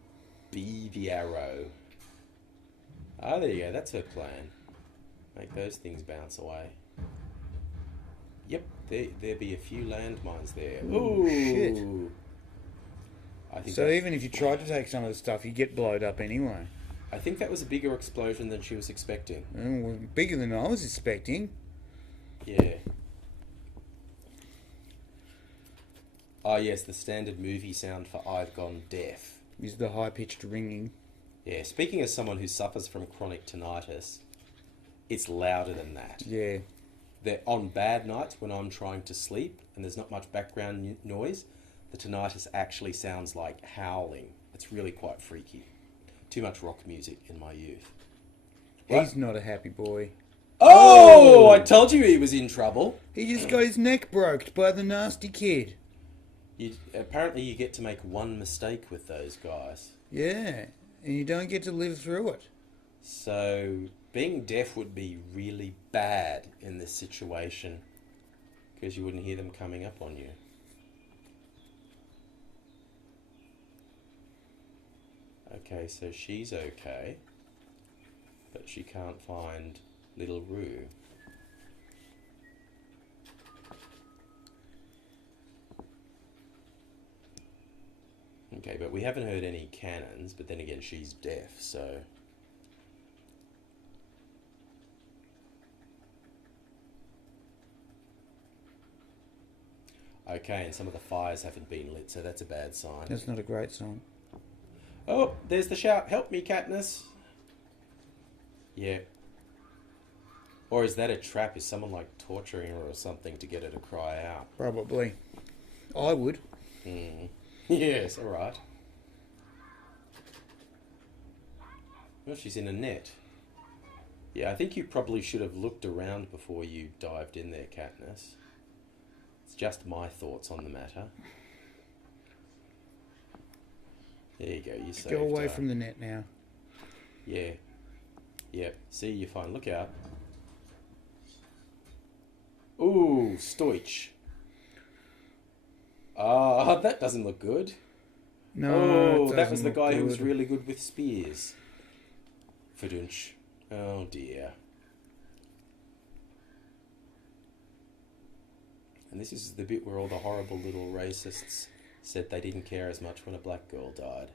Be the arrow. There you go. That's her plan. Make those things bounce away. Yep, there be a few landmines there. Ooh, shit. I think So even if you tried to take some of the stuff, you get blowed up anyway. I think that was a bigger explosion than she was expecting. Well, bigger than I was expecting. Yeah. Oh yes, the standard movie sound for I've Gone Deaf. Is the high-pitched ringing. Yeah, speaking as someone who suffers from chronic tinnitus, it's louder than that. Yeah. They're on bad nights when I'm trying to sleep and there's not much background noise, the tinnitus actually sounds like howling. It's really quite freaky. Too much rock music in my youth. What? He's not a happy boy. Oh! I told you he was in trouble. He just got his neck broke by the nasty kid. Apparently you get to make one mistake with those guys. Yeah, and you don't get to live through it. So being deaf would be really bad in this situation because you wouldn't hear them coming up on you. Okay, so she's okay, but she can't find little Roo. Okay, but we haven't heard any cannons, but then again, she's deaf, so... Okay, and some of the fires haven't been lit, so that's a bad sign. That's not a great sign. Oh, there's the shout. Help me, Katniss. Yeah. Or is that a trap? Is someone like torturing her or something to get her to cry out? Probably. I would. Yes, alright. Well, she's in a net. Yeah, I think you probably should have looked around before you dived in there, Katniss. It's just my thoughts on the matter. There you go, you saved Go away her. from the net now. Yeah. Yep. See, you're fine. Look out. Ooh, Stoich. Ah, that doesn't look good. No, that was the guy who was really good with spears. Fadunch. Oh dear. And this is the bit where all the horrible little racists said they didn't care as much when a black girl died.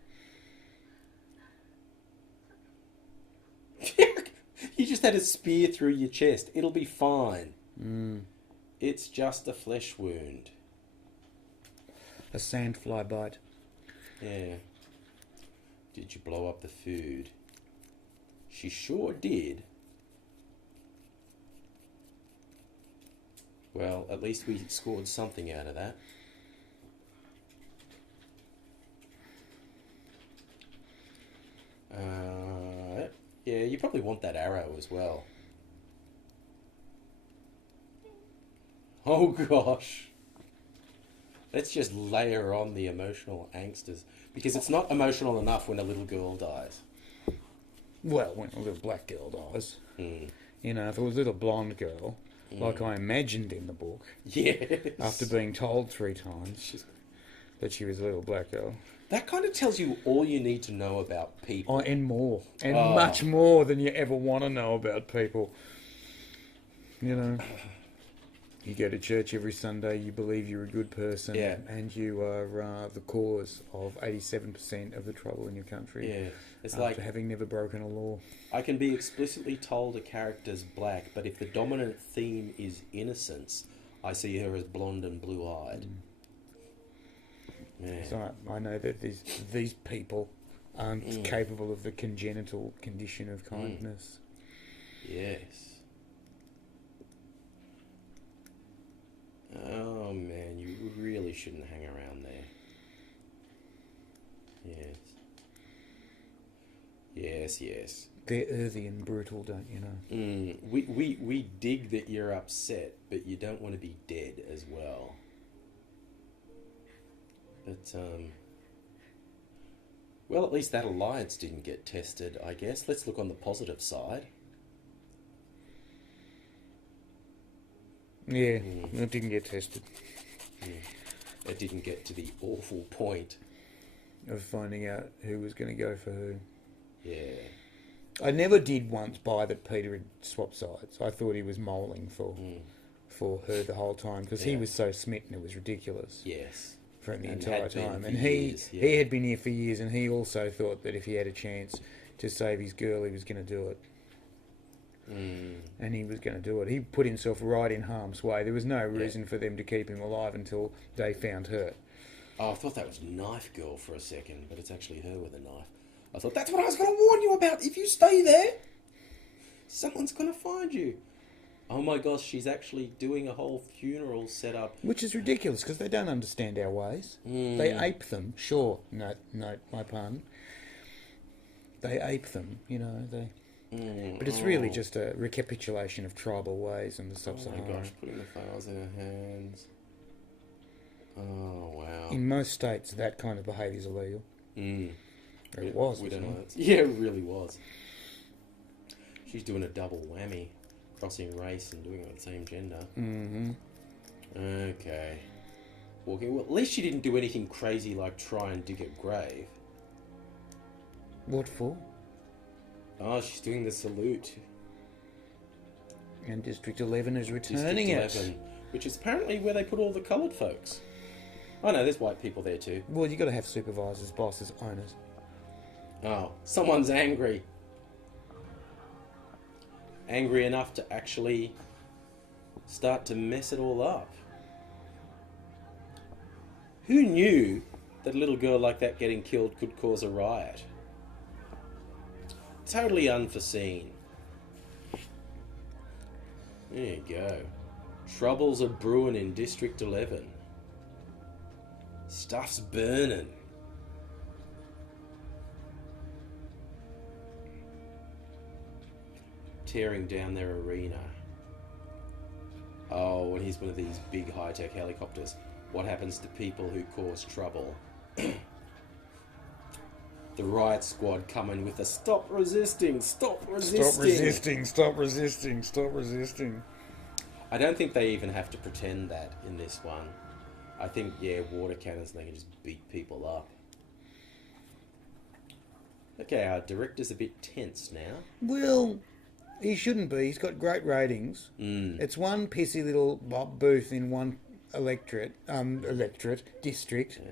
You just had a spear through your chest. It'll be fine. It's just a flesh wound. A sandfly bite. Yeah. Did you blow up the food? She sure did. Well, at least we scored something out of that. Yeah, you probably want that arrow as well. Oh gosh. Let's just layer on the emotional angsters. Because it's not emotional enough when a little girl dies. Well, when a little black girl dies. You know, if it was a little blonde girl, like I imagined in the book, yes. after being told 3 times that she was a little black girl. That kind of tells you all you need to know about people. Oh, and more. And much more than you ever want to know about people. You know, you go to church every Sunday, you believe you're a good person, and you are the cause of 87% of the trouble in your country. Yeah, it's after like having never broken a law. I can be explicitly told a character's black, but if the dominant theme is innocence, I see her as blonde and blue-eyed. Yeah. So I know that these people aren't capable of the congenital condition of kindness. Yes. Oh man, you really shouldn't hang around there. Yes. Yes, yes. They're earthy and brutal, don't you know? We dig that you're upset, but you don't want to be dead as well. But, well, at least that alliance didn't get tested, I guess. Let's look on the positive side. Yeah, it didn't get tested. It didn't get to the awful point of finding out who was going to go for who. Yeah. I never did once buy that Peter had swapped sides. I thought he was moleing for her the whole time, because he was so smitten it was ridiculous. Yes. For the entire time. And he had been here for years, and he also thought that if he had a chance to save his girl, he was going to do it. And he was going to do it. He put himself right in harm's way. There was no reason for them to keep him alive until they found her. Oh, I thought that was Knife Girl for a second, but it's actually her with a knife. I thought, that's what I was going to warn you about. If you stay there, Someone's gonna find you. Oh my gosh, she's actually doing a whole funeral setup. Which is ridiculous, because they don't understand our ways. They ape them, sure. No, my pardon. They ape them, you know. But it's really just a recapitulation of tribal ways and the sub-Saharan. Oh my gosh, putting the files in her hands. Oh, wow. In most states, that kind of behaviour is illegal. Or it was. We don't know. Yeah, it really was. She's doing a double whammy. Crossing race and doing it with the same gender. Okay. Walking. Well, at least she didn't do anything crazy like try and dig a grave. What for? Oh, she's doing the salute. And District 11 is returning it. Which is apparently where they put all the coloured folks. Oh no, there's white people there too. Well, you got to have supervisors, bosses, owners. Oh, someone's angry. Angry enough to actually start to mess it all up. Who knew that a little girl like that getting killed could cause a riot? Totally unforeseen. There you go. Troubles are brewing in District 11. Stuff's burning. Tearing down their arena. Oh, and he's one of these big high-tech helicopters. What happens to people who cause trouble? The riot squad coming with a stop resisting, stop resisting. Stop resisting, stop resisting, stop resisting. I don't think they even have to pretend that in this one. I think, yeah, water cannons, they can just beat people up. Okay, our director's a bit tense now. Well, he shouldn't be. He's got great ratings. It's one pissy little booth in one district. Yeah.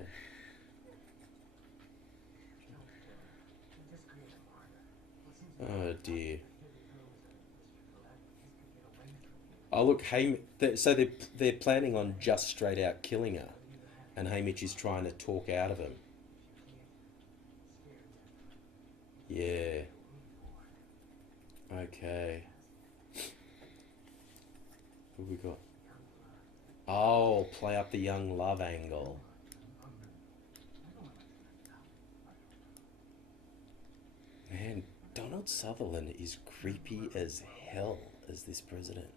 Oh dear. Oh look, so they're planning on just straight out killing her, and Haymitch is trying to talk out of him. Yeah. Okay. What have we got? Oh, play up the young love angle. Man, Donald Sutherland is creepy as hell as this president.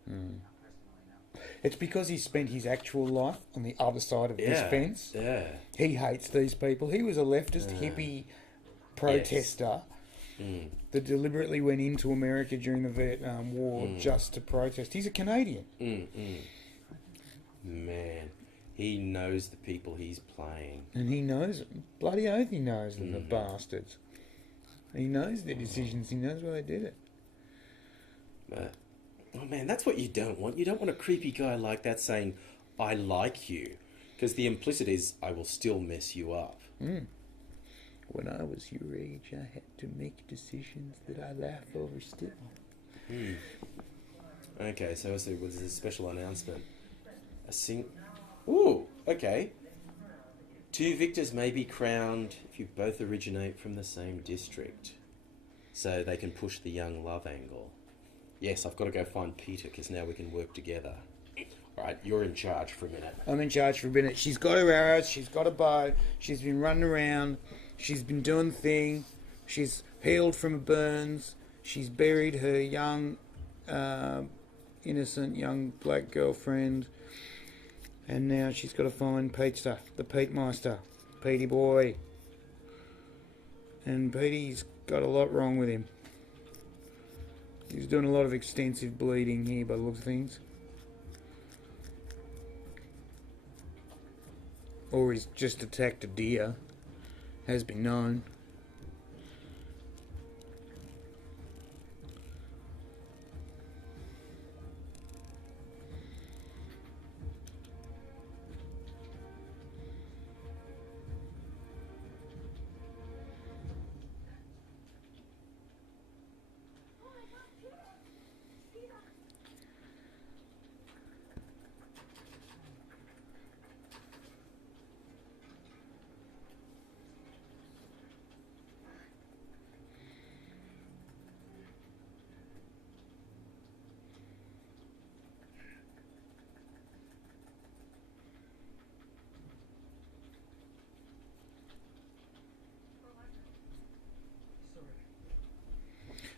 It's because he spent his actual life on the other side of this fence. Yeah. He hates these people. He was a leftist hippie protester that deliberately went into America during the Vietnam War just to protest. He's a Canadian. Man, he knows the people he's playing. And he knows them. Bloody oath he knows them, the bastards. He knows their decisions. He knows why they did it. Oh man, that's what you don't want. You don't want a creepy guy like that saying, I like you. Because the implicit is, I will still mess you up. When I was your age, I had to make decisions that I laugh over still. Okay, so was a special announcement. Ooh, okay. 2 victors may be crowned if you both originate from the same district. So they can push the young love angle. Yes, I've got to go find Peter because now we can work together. Alright, you're in charge for a minute. I'm in charge for a minute. She's got her arrows, she's got a bow, she's been running around, she's been doing the thing, she's healed from burns, she's buried her young, innocent young black girlfriend, and now she's got to find Peter, the Pete Meister, Petey boy. And Petey's got a lot wrong with him. He's doing a lot of extensive bleeding here by the looks of things. Or he's just attacked a deer. Has been known.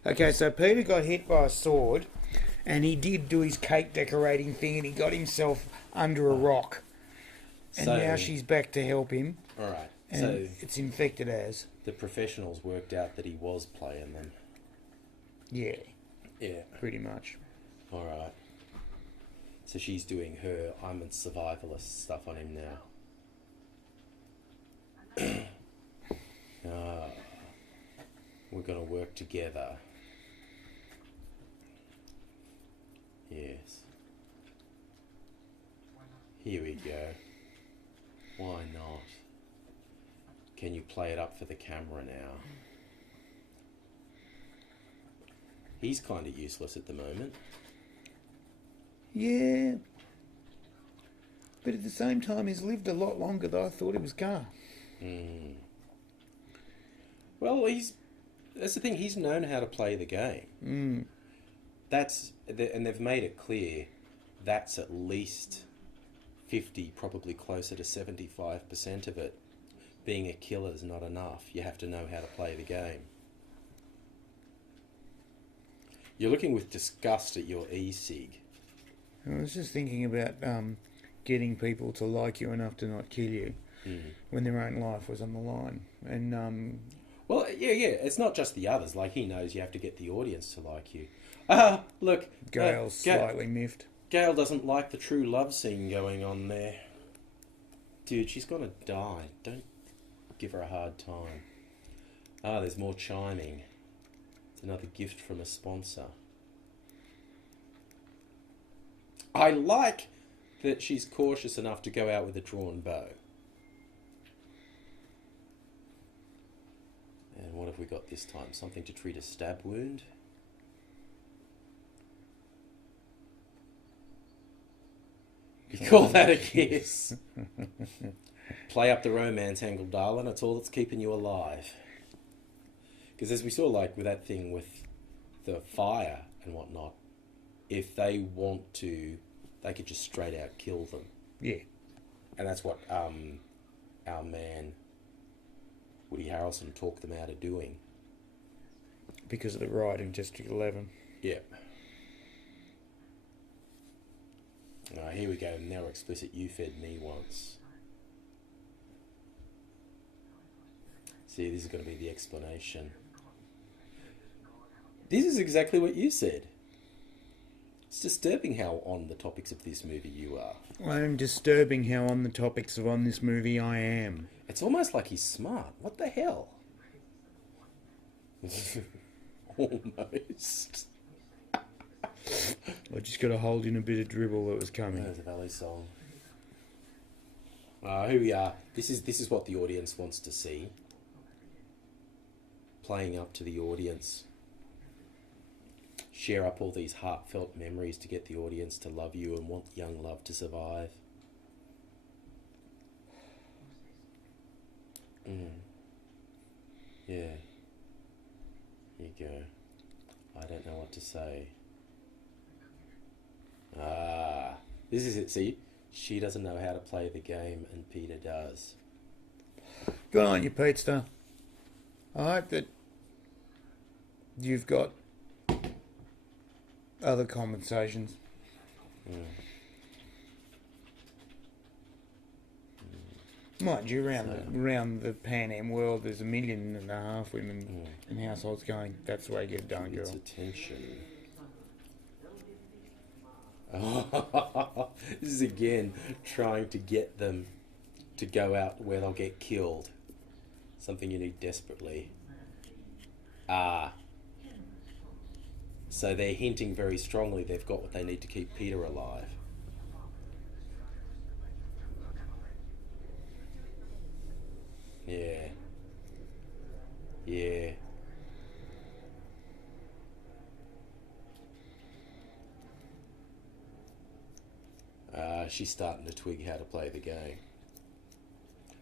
Okay, so Peter got hit by a sword, and he did do his cake decorating thing, and he got himself under a rock. And So- now she's back to help him, All right. and So it's infected as. the professionals worked out that he was playing them. Yeah, Yeah. pretty much. All right. So she's doing her I'm a survivalist stuff on him now. We're going to work together. Yes. Here we go. Why not? Can you play it up for the camera now? He's kind of useless at the moment. Yeah. But at the same time, he's lived a lot longer than I thought he was gonna. Well, that's the thing. He's known how to play the game. And they've made it clear that's at least 50, probably closer to 75% of it. Being a killer is not enough. You have to know how to play the game. You're looking with disgust at your e-cig. I was just thinking about getting people to like you enough to not kill you when their own life was on the line. And Well, yeah. It's not just the others. Like, he knows you have to get the audience to like you. Look. Gail's slightly miffed. Gail doesn't like the true love scene going on there. Dude, she's gonna die. Don't give her a hard time. There's more chiming. It's another gift from a sponsor. I like that she's cautious enough to go out with a drawn bow. And what have we got this time? Something to treat a stab wound? You call that a kiss? Play up the romance angle, darling. It's all that's keeping you alive. Because as we saw, like, with that thing with the fire and whatnot, if they want to, they could just straight out kill them. Yeah. And that's what our man Woody Harrelson talked them out of doing. Because of the riot in District 11. Yeah. Here we go. Now explicit. You fed me once. See, this is going to be the explanation. This is exactly what you said. It's disturbing how on the topics of this movie you are. I'm disturbing how on the topics of on this movie I am. It's almost like he's smart. What the hell? Almost. I just got to hold in a bit of dribble that was coming. There's a ballet song. Here we are. This is what the audience wants to see. Playing up to the audience. Share up all these heartfelt memories to get the audience to love you and want young love to survive. Yeah. Here you go. I don't know what to say. This is it. See, she doesn't know how to play the game, and Peter does. Good on you, Pete. I hope that you've got other compensations. Mind you, around the Pan Am world, there's 1.5 million women in households going, that's the way you get it done, girl. It's attention. This is again trying to get them to go out where they'll get killed. Something you need desperately. So they're hinting very strongly they've got what they need to keep Peter alive. Yeah. Yeah. She's starting to twig how to play the game.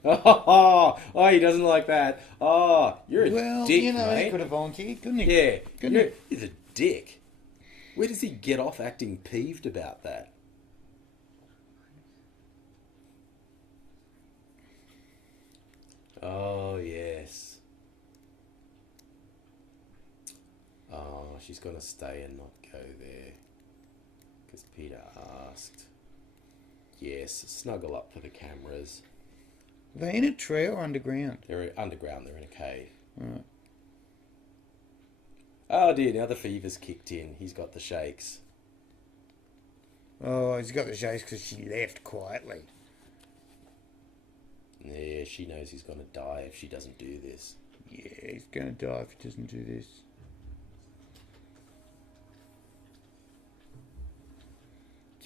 Oh, he doesn't like that. Oh, you're a dick, mate. He could have volunteered, couldn't he? Yeah, Couldn't he? He's a dick. Where does he get off acting peeved about that? Oh, yes. Oh, she's going to stay and not go there. Because Peter asked. Yes, snuggle up for the cameras. Are they in a tree or underground? They're underground, they're in a cave. Right. Oh dear, now the fever's kicked in. He's got the shakes. Oh, he's got the shakes because she left quietly. Yeah, she knows he's going to die if she doesn't do this. Yeah, he's going to die if he doesn't do this.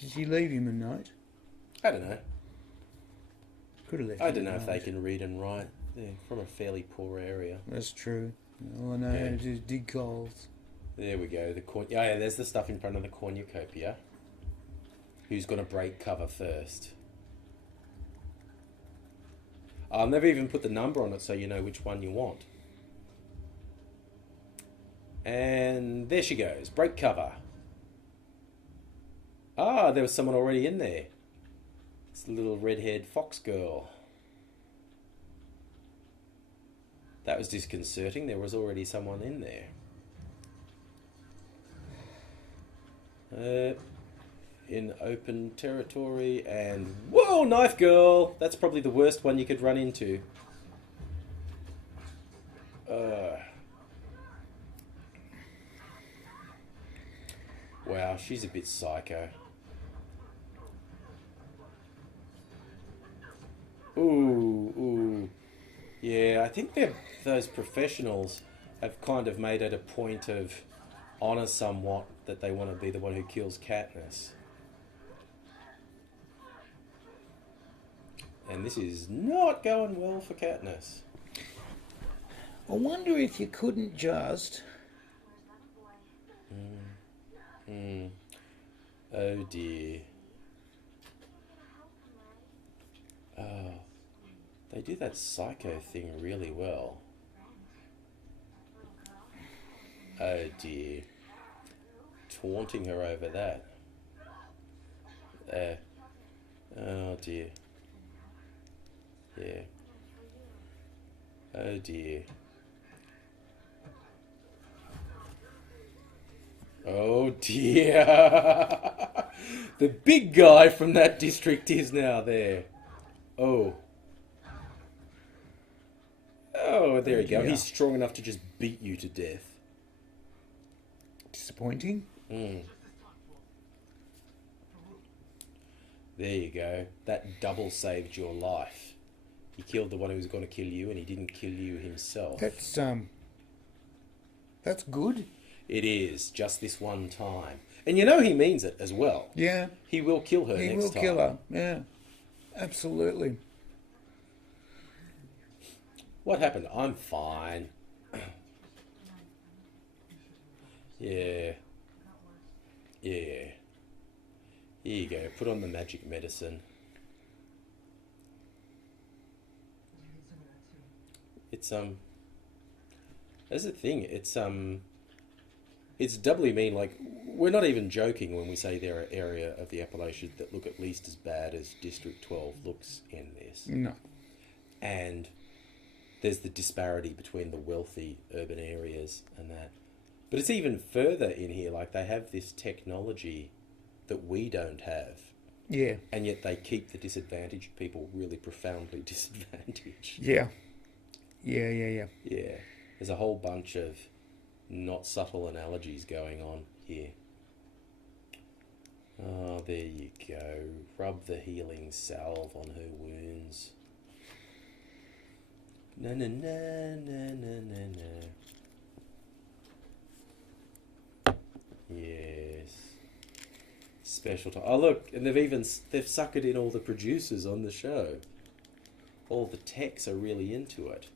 Did she leave him a note? I don't know. Could have left. I don't know if they can read and write. They're from a fairly poor area. That's true. All I know how to do is dig coals. There we go. Yeah, there's the stuff in front of the cornucopia. Who's going to break cover first? I'll never even put the number on it so you know which one you want. And there she goes. Break cover. Ah, there was someone already in there. It's the little red-haired fox girl. That was disconcerting. There was already someone in there. In open territory, and whoa, knife girl! That's probably the worst one you could run into. Wow, she's a bit psycho. Ooh. Yeah, I think those professionals have kind of made it a point of honour somewhat that they want to be the one who kills Katniss. And this is not going well for Katniss. I wonder if you couldn't just... Oh dear. Oh, they do that psycho thing really well. Oh dear. Taunting her over that. Oh dear. Yeah. Oh dear. Oh dear. The big guy from that district is now there. Oh. Oh, there you go. He's strong enough to just beat you to death. Disappointing. There you go. That double saved your life. He killed the one who was going to kill you, and he didn't kill you himself. That's good. It is, just this one time. And you know he means it as well. Yeah. He will kill her next time. He will kill her, yeah. Absolutely. What happened? I'm fine. Yeah. Here you go. Put on the magic medicine. It's That's the thing. It's doubly mean. Like, we're not even joking when we say there are area of the Appalachians that look at least as bad as District 12 looks in this. No. And there's the disparity between the wealthy urban areas and that. But it's even further in here. Like, they have this technology that we don't have. Yeah. And yet they keep the disadvantaged people really profoundly disadvantaged. Yeah. Yeah. Yeah. There's a whole bunch of not subtle analogies going on here. Oh, there you go. Rub the healing salve on her wounds. No. Yes. Special time. Oh, look, and they've suckered in all the producers on the show. All the techs are really into it.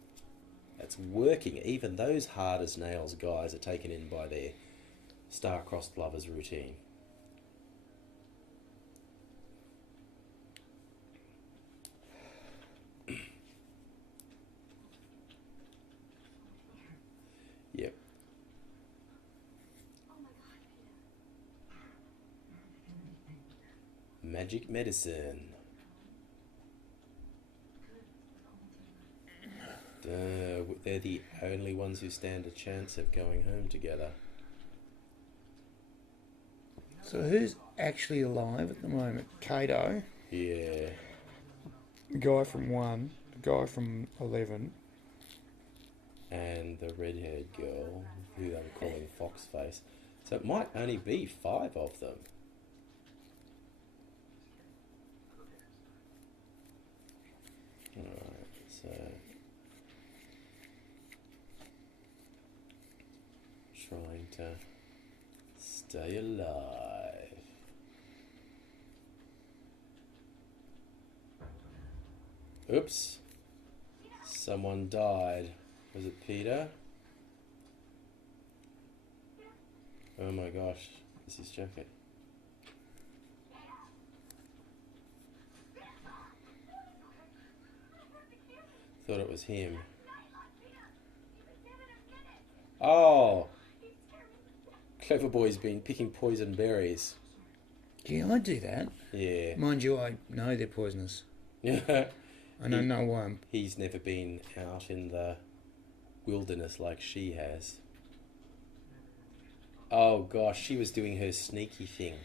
That's working. Even those hard as nails guys are taken in by their star-crossed lovers routine. Yep. Magic medicine. They're the only ones who stand a chance of going home together. So who's actually alive at the moment? Kato, Yeah. the guy from 1, the guy from 11. And the red-haired girl, who they were calling Foxface. So it might only be 5 of them. Alright, so... trying to stay alive. Oops. Someone died. Was it Peter? Oh my gosh, it's his jacket. Thought it was him. Oh! Clever boy's been picking poison berries. Yeah, I do that. Yeah. Mind you, I know they're poisonous. Yeah. I don't know why. He's never been out in the wilderness like she has. Oh gosh, she was doing her sneaky thing.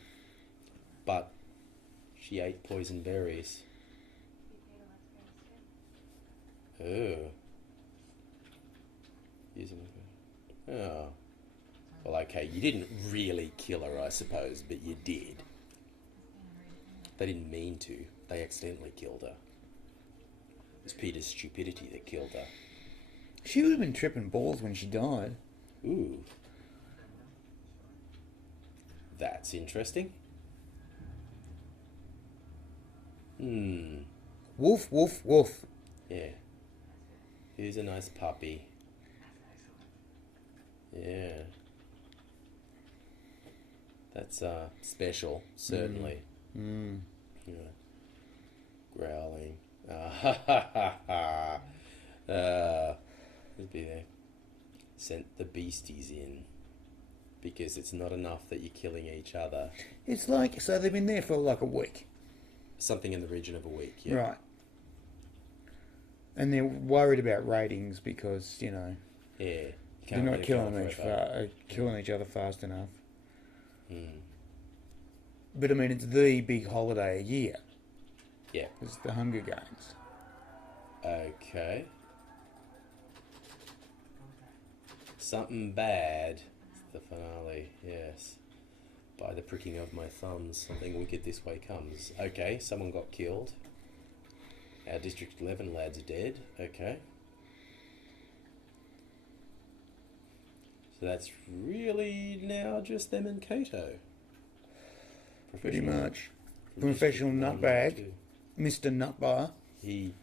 But she ate poison berries. Oh. Oh. Well, okay, you didn't really kill her, I suppose, but you did. They didn't mean to. They accidentally killed her. It was Peter's stupidity that killed her. She would have been tripping balls when she died. Ooh. That's interesting. Woof, woof, woof. Yeah. Here's a nice puppy. Yeah. That's special, certainly. Yeah. Growling. It'd be there. Sent the beasties in. Because it's not enough that you're killing each other. It's like, so they've been there for like a week. Something in the region of a week, yeah. Right. And they're worried about ratings because, you know, Yeah. they're not killing each other fast enough. But I mean, it's the big holiday a year. Yeah. It's the Hunger Games. Okay. Something bad. It's the finale, yes. By the pricking of my thumbs, something wicked this way comes. Okay, someone got killed. Our District 11 lad's dead. Okay. So that's really now just them and Kato. Pretty much. Professional nutbag. Mr. Nutbar. He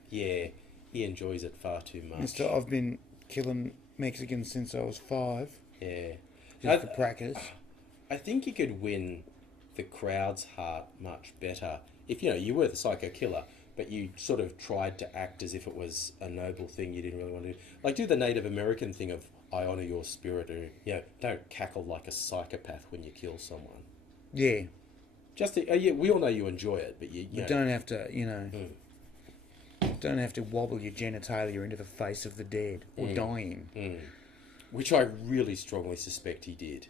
enjoys it far too much. Mr. I've been killing Mexicans since I was 5. Yeah. Just for practice. I think you could win the crowd's heart much better if, you were the psycho killer, but you sort of tried to act as if it was a noble thing you didn't really want to do. Like, do the Native American thing of, I honour your spirit, or, don't cackle like a psychopath when you kill someone. Yeah. Just, we all know you enjoy it, but you don't have to, don't have to wobble your genitalia into the face of the dead or dying. Which I really strongly suspect he did.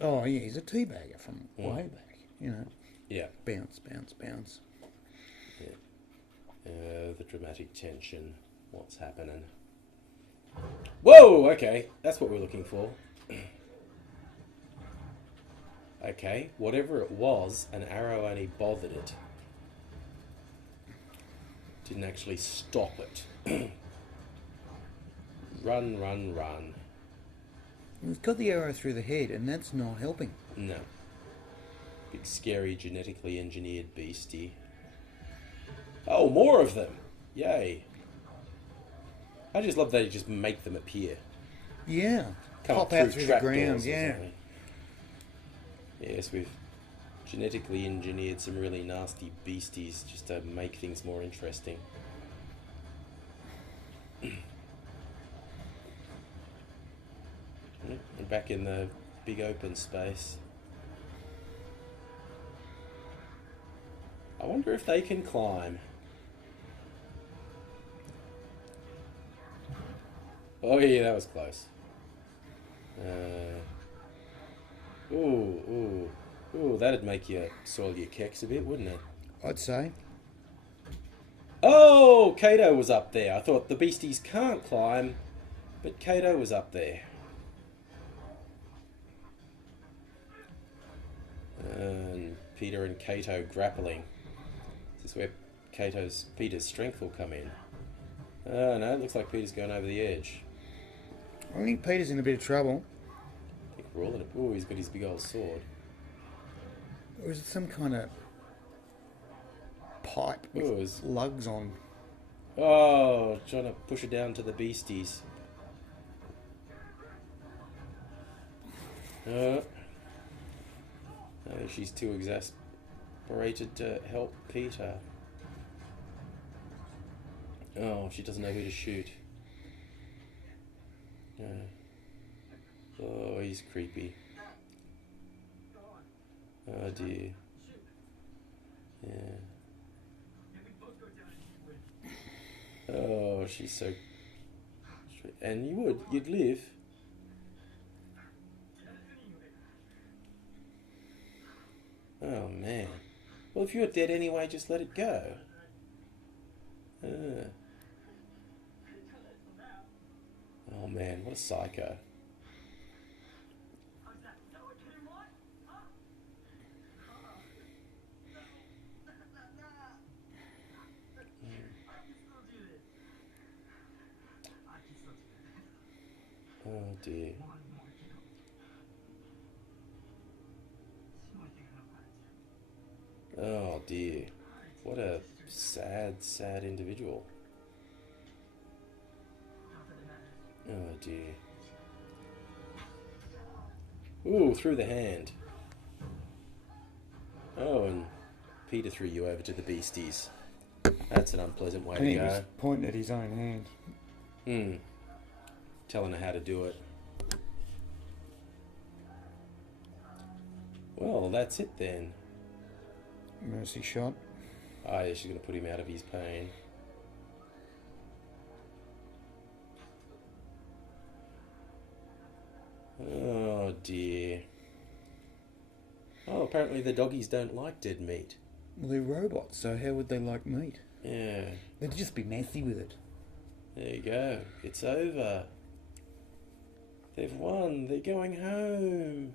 Oh, yeah, he's a teabagger from way back, Yeah. Bounce, bounce, bounce. Yeah. The dramatic tension. What's happening? Whoa! Okay, that's what we're looking for. Okay, whatever it was, an arrow only bothered it. Didn't actually stop it. Run, run, run. We've got the arrow through the head, and that's not helping. No. Big, scary, genetically engineered beastie. Oh, more of them! Yay. I just love that you just make them appear. Yeah. Come Pop out through the ground, yeah. Yes, we've genetically engineered some really nasty beasties just to make things more interesting. We're back in the big open space. I wonder if they can climb. Oh yeah, that was close. Ooh. Ooh, that'd make you soil your keks a bit, wouldn't it? I'd say. Oh, Kato was up there. I thought the beasties can't climb, but Kato was up there. And Peter and Kato grappling. This is where Peter's strength will come in. Oh no, it looks like Peter's going over the edge. I think Peter's in a bit of trouble. I think we're all in a... Ooh, he's got his big old sword. Or is it some kind of pipe with lugs on? Oh, trying to push her down to the beasties. I think she's too exasperated to help Peter. Oh, she doesn't know who to shoot. Oh, he's creepy. Oh dear. Yeah. Oh, she's so... And you'd live. Oh man. Well, if you're dead anyway, just let it go. Oh man, what a psycho. Oh dear. Oh dear. What a sad, sad individual. Oh dear. Ooh, through the hand. Oh, and Peter threw you over to the beasties. That's an unpleasant way to go. He was pointing at his own hand. Telling her how to do it. Well, that's it then. Mercy shot. Oh yeah, she's going to put him out of his pain. Oh dear. Oh, apparently the doggies don't like dead meat. Well, they're robots, so how would they like meat? Yeah. They'd just be messy with it. There you go. It's over. They've won. They're going home.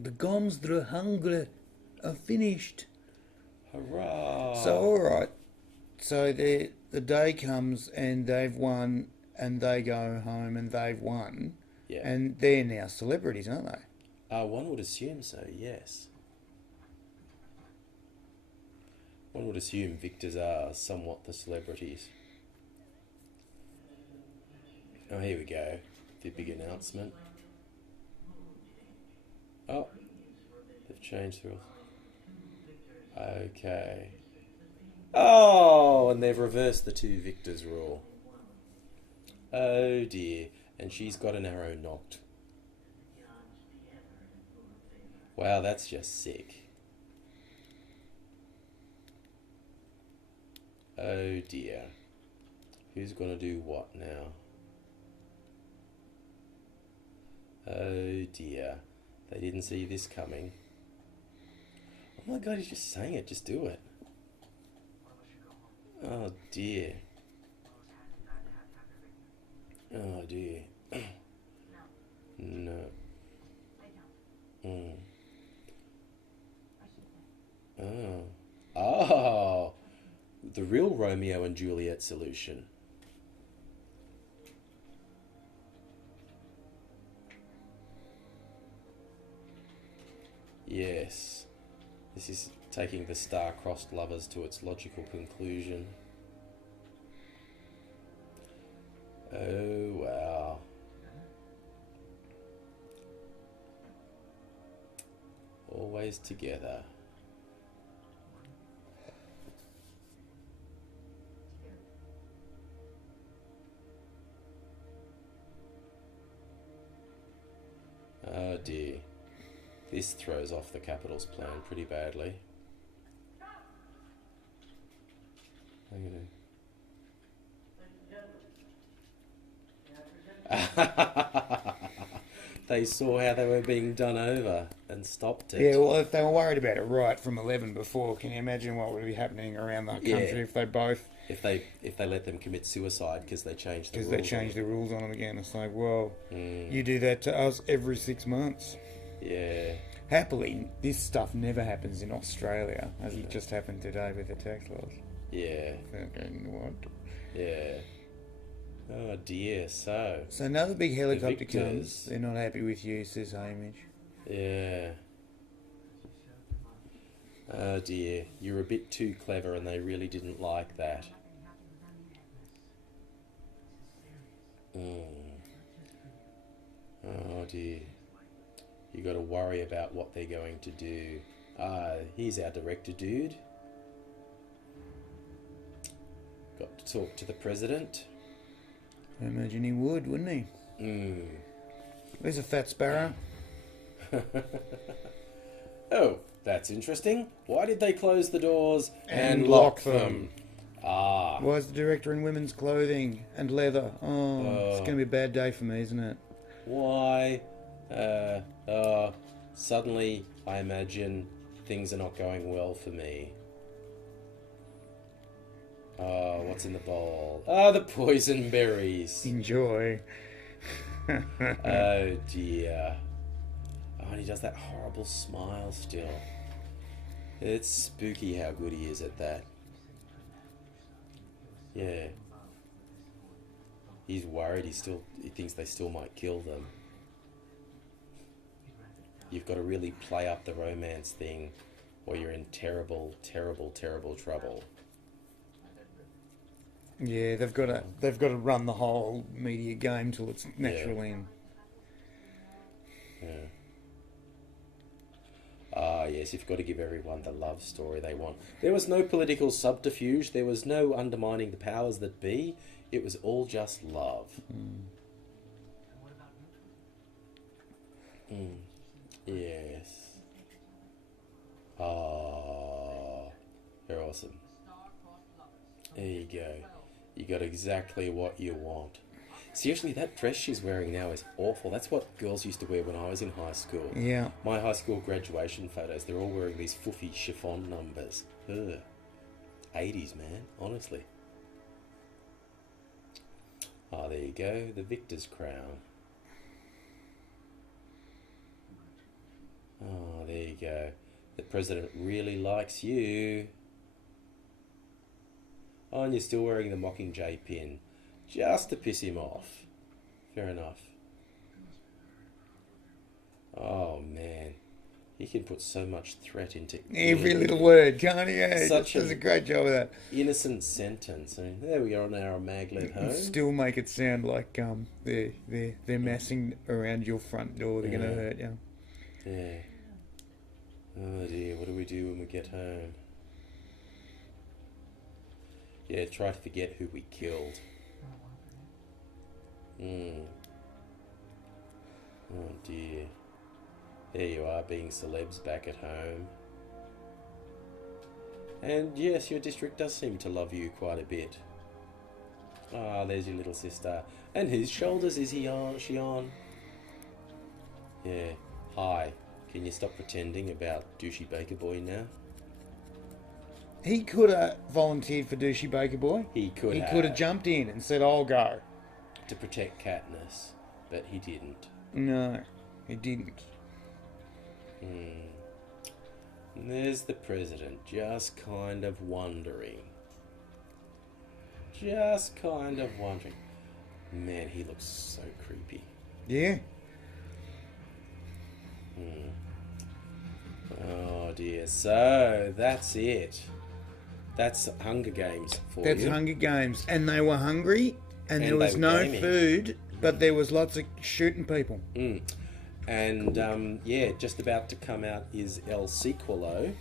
The goms that are hungry are finished. Hurrah. So, alright. So the day comes and they've won and they go home and they've won. Yeah. And they're now celebrities, aren't they? One would assume so, yes. One would assume victors are somewhat the celebrities. Oh, here we go. The big announcement. Oh, they've changed the rules. Okay. Oh, and they've reversed the two victors rule. Oh dear. And she's got an arrow knocked. Wow, that's just sick. Oh dear. Who's gonna do what now? Oh dear. They didn't see this coming. Oh my god, he's just saying it. Just do it. Oh dear. Oh dear. No. Oh. Oh. The real Romeo and Juliet solution. Yes. This is taking the star-crossed lovers to its logical conclusion. Oh, wow. Always together. Oh dear. This throws off the Capital's plan pretty badly. they saw how they were being done over and stopped it. Yeah, well, if they were worried about it right from 11 before, can you imagine what would be happening around the country if they both... If they let them commit suicide because they changed the rules. Because they changed the rules on them again. It's like, well, you do that to us every 6 months. Yeah. Happily, this stuff never happens in Australia, as it just happened today with the tax laws. Yeah. Fucking what? Yeah. Oh dear, so another big helicopter comes. They're not happy with you, says Hamish. Yeah. Oh dear, you're a bit too clever and they really didn't like that. Oh dear. You got to worry about what they're going to do. Here's our director dude. Got to talk to the president. I imagine he would, wouldn't he? There's a fat sparrow. Oh, that's interesting. Why did they close the doors and lock them? Why is the director in women's clothing and leather? It's going to be a bad day for me, isn't it? Why? Suddenly I imagine things are not going well for me. What's in the bowl? The poison berries. Enjoy. Oh dear. And he does that horrible smile still. It's spooky how good he is at that. Yeah. He's worried. He thinks they still might kill them. You've got to really play up the romance thing, or you're in terrible, terrible, terrible trouble. Yeah, they've got to run the whole media game till it's natural in. Yeah. Yes, you've got to give everyone the love story they want. There was no political subterfuge. There was no undermining the powers that be. It was all just love. Yes. You're awesome. There you go. You got exactly what you want. Seriously, that dress she's wearing now is awful. That's what girls used to wear when I was in high school. Yeah. My high school graduation photos, they're all wearing these foofy chiffon numbers. Ugh. 80s, man. Honestly. There you go. The victor's crown. There you go. The president really likes you. And you're still wearing the Mockingjay pin. Just to piss him off. Fair enough. Oh, man. He can put so much threat into every little word, can't he? Yeah, Such does a great job of that. Innocent sentence. I mean, there we are on our maglev home. Still make it sound like they're massing around your front door. They're going to hurt you. Yeah. Oh, dear. What do we do when we get home? Yeah, try to forget who we killed. Oh dear. There you are, being celebs back at home. And yes, your district does seem to love you quite a bit. There's your little sister. And whose shoulders is she on? Yeah. Hi. Can you stop pretending about Douchey Baker Boy now? He could have volunteered for Douchey Baker Boy. He could have jumped in and said, I'll go. To protect Katniss, but he didn't. No, he didn't. And there's the president, just kind of wondering. Man, he looks so creepy. Yeah. Oh dear, so that's it. That's Hunger Games for you. That's Hunger Games. And they were hungry, and there was no food, but there was lots of shooting people. And, just about to come out is El Sequelo.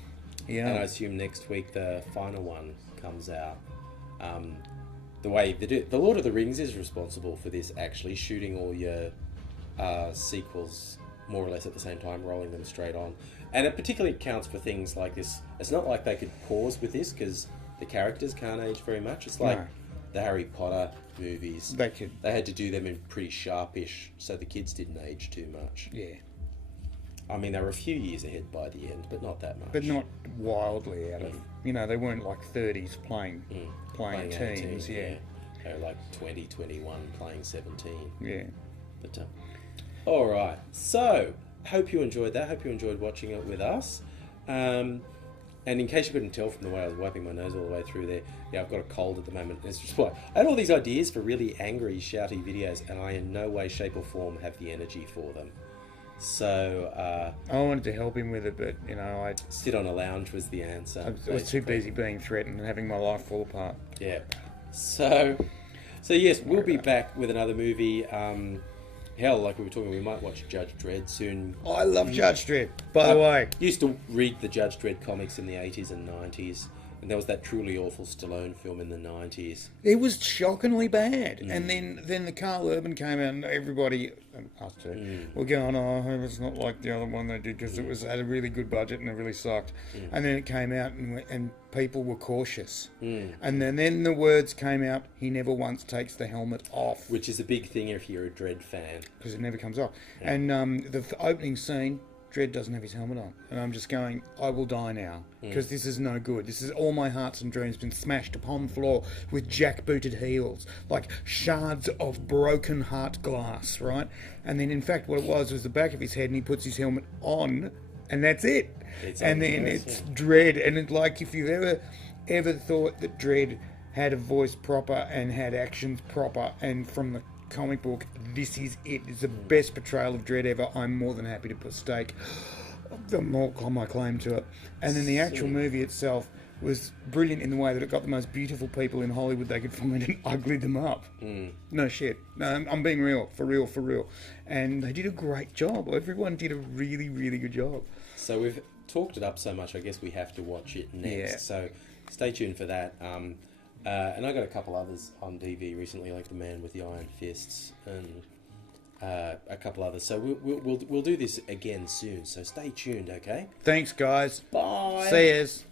Yeah. And I assume next week the final one comes out. The way they do, the Lord of the Rings is responsible for this, actually, shooting all your sequels more or less at the same time, rolling them straight on. And it particularly counts for things like this. It's not like they could pause with this because the characters can't age very much. It's like the Harry Potter movies, They could. they had to do them in pretty sharpish, so the kids didn't age too much. Yeah. I mean, they were a few years ahead by the end, but not that much. But not wildly out of... You know, they weren't like 30s playing teens. 18, Yeah. They were like 20, 21, playing 17. Yeah. But all right. So, hope you enjoyed that. Hope you enjoyed watching it with us. And in case you couldn't tell from the way I was wiping my nose all the way through there, yeah, I've got a cold at the moment. It's just why I had all these ideas for really angry, shouty videos, and I in no way, shape, or form have the energy for them. So I wanted to help him with it, but, you know, I sit on a lounge was the answer. was too busy being threatened and having my life fall apart. Yeah. So yes, we'll be back with another movie. Hell, like we were talking, we might watch Judge Dredd soon. Oh, I love Judge Dredd, by the way. Used to read the Judge Dredd comics in the 80s and 90s. And there was that truly awful Stallone film in the 90s. It was shockingly bad. And then the Carl Urban came out and everybody, us too, were going, oh, it's not like the other one they did because it was had a really good budget and it really sucked. And then it came out and people were cautious. And then the words came out, he never once takes the helmet off. Which is a big thing if you're a Dredd fan. Because it never comes off. And the opening scene... Dredd doesn't have his helmet on. And I'm just going, I will die now. Because this is no good. This is all my hearts and dreams been smashed upon the floor with jack-booted heels. Like shards of broken heart glass, right? And then, in fact, what it was the back of his head and he puts his helmet on and that's it. And then it's Dredd. And it's like, if you've ever thought that Dredd had a voice proper and had actions proper and from the comic book, this is it. It's the best portrayal of Dredd ever. I'm more than happy to put stake on my claim to it. And then the actual movie itself was brilliant in the way that it got the most beautiful people in Hollywood they could find and uglied them up. No shit. No, I'm being real. For real. And they did a great job. Everyone did a really, really good job. So we've talked it up so much, I guess we have to watch it next. Yeah. So stay tuned for that. And I got a couple others on DV recently, like The Man with the Iron Fists and a couple others. So we'll do this again soon. So stay tuned, okay? Thanks, guys. Bye. See yous.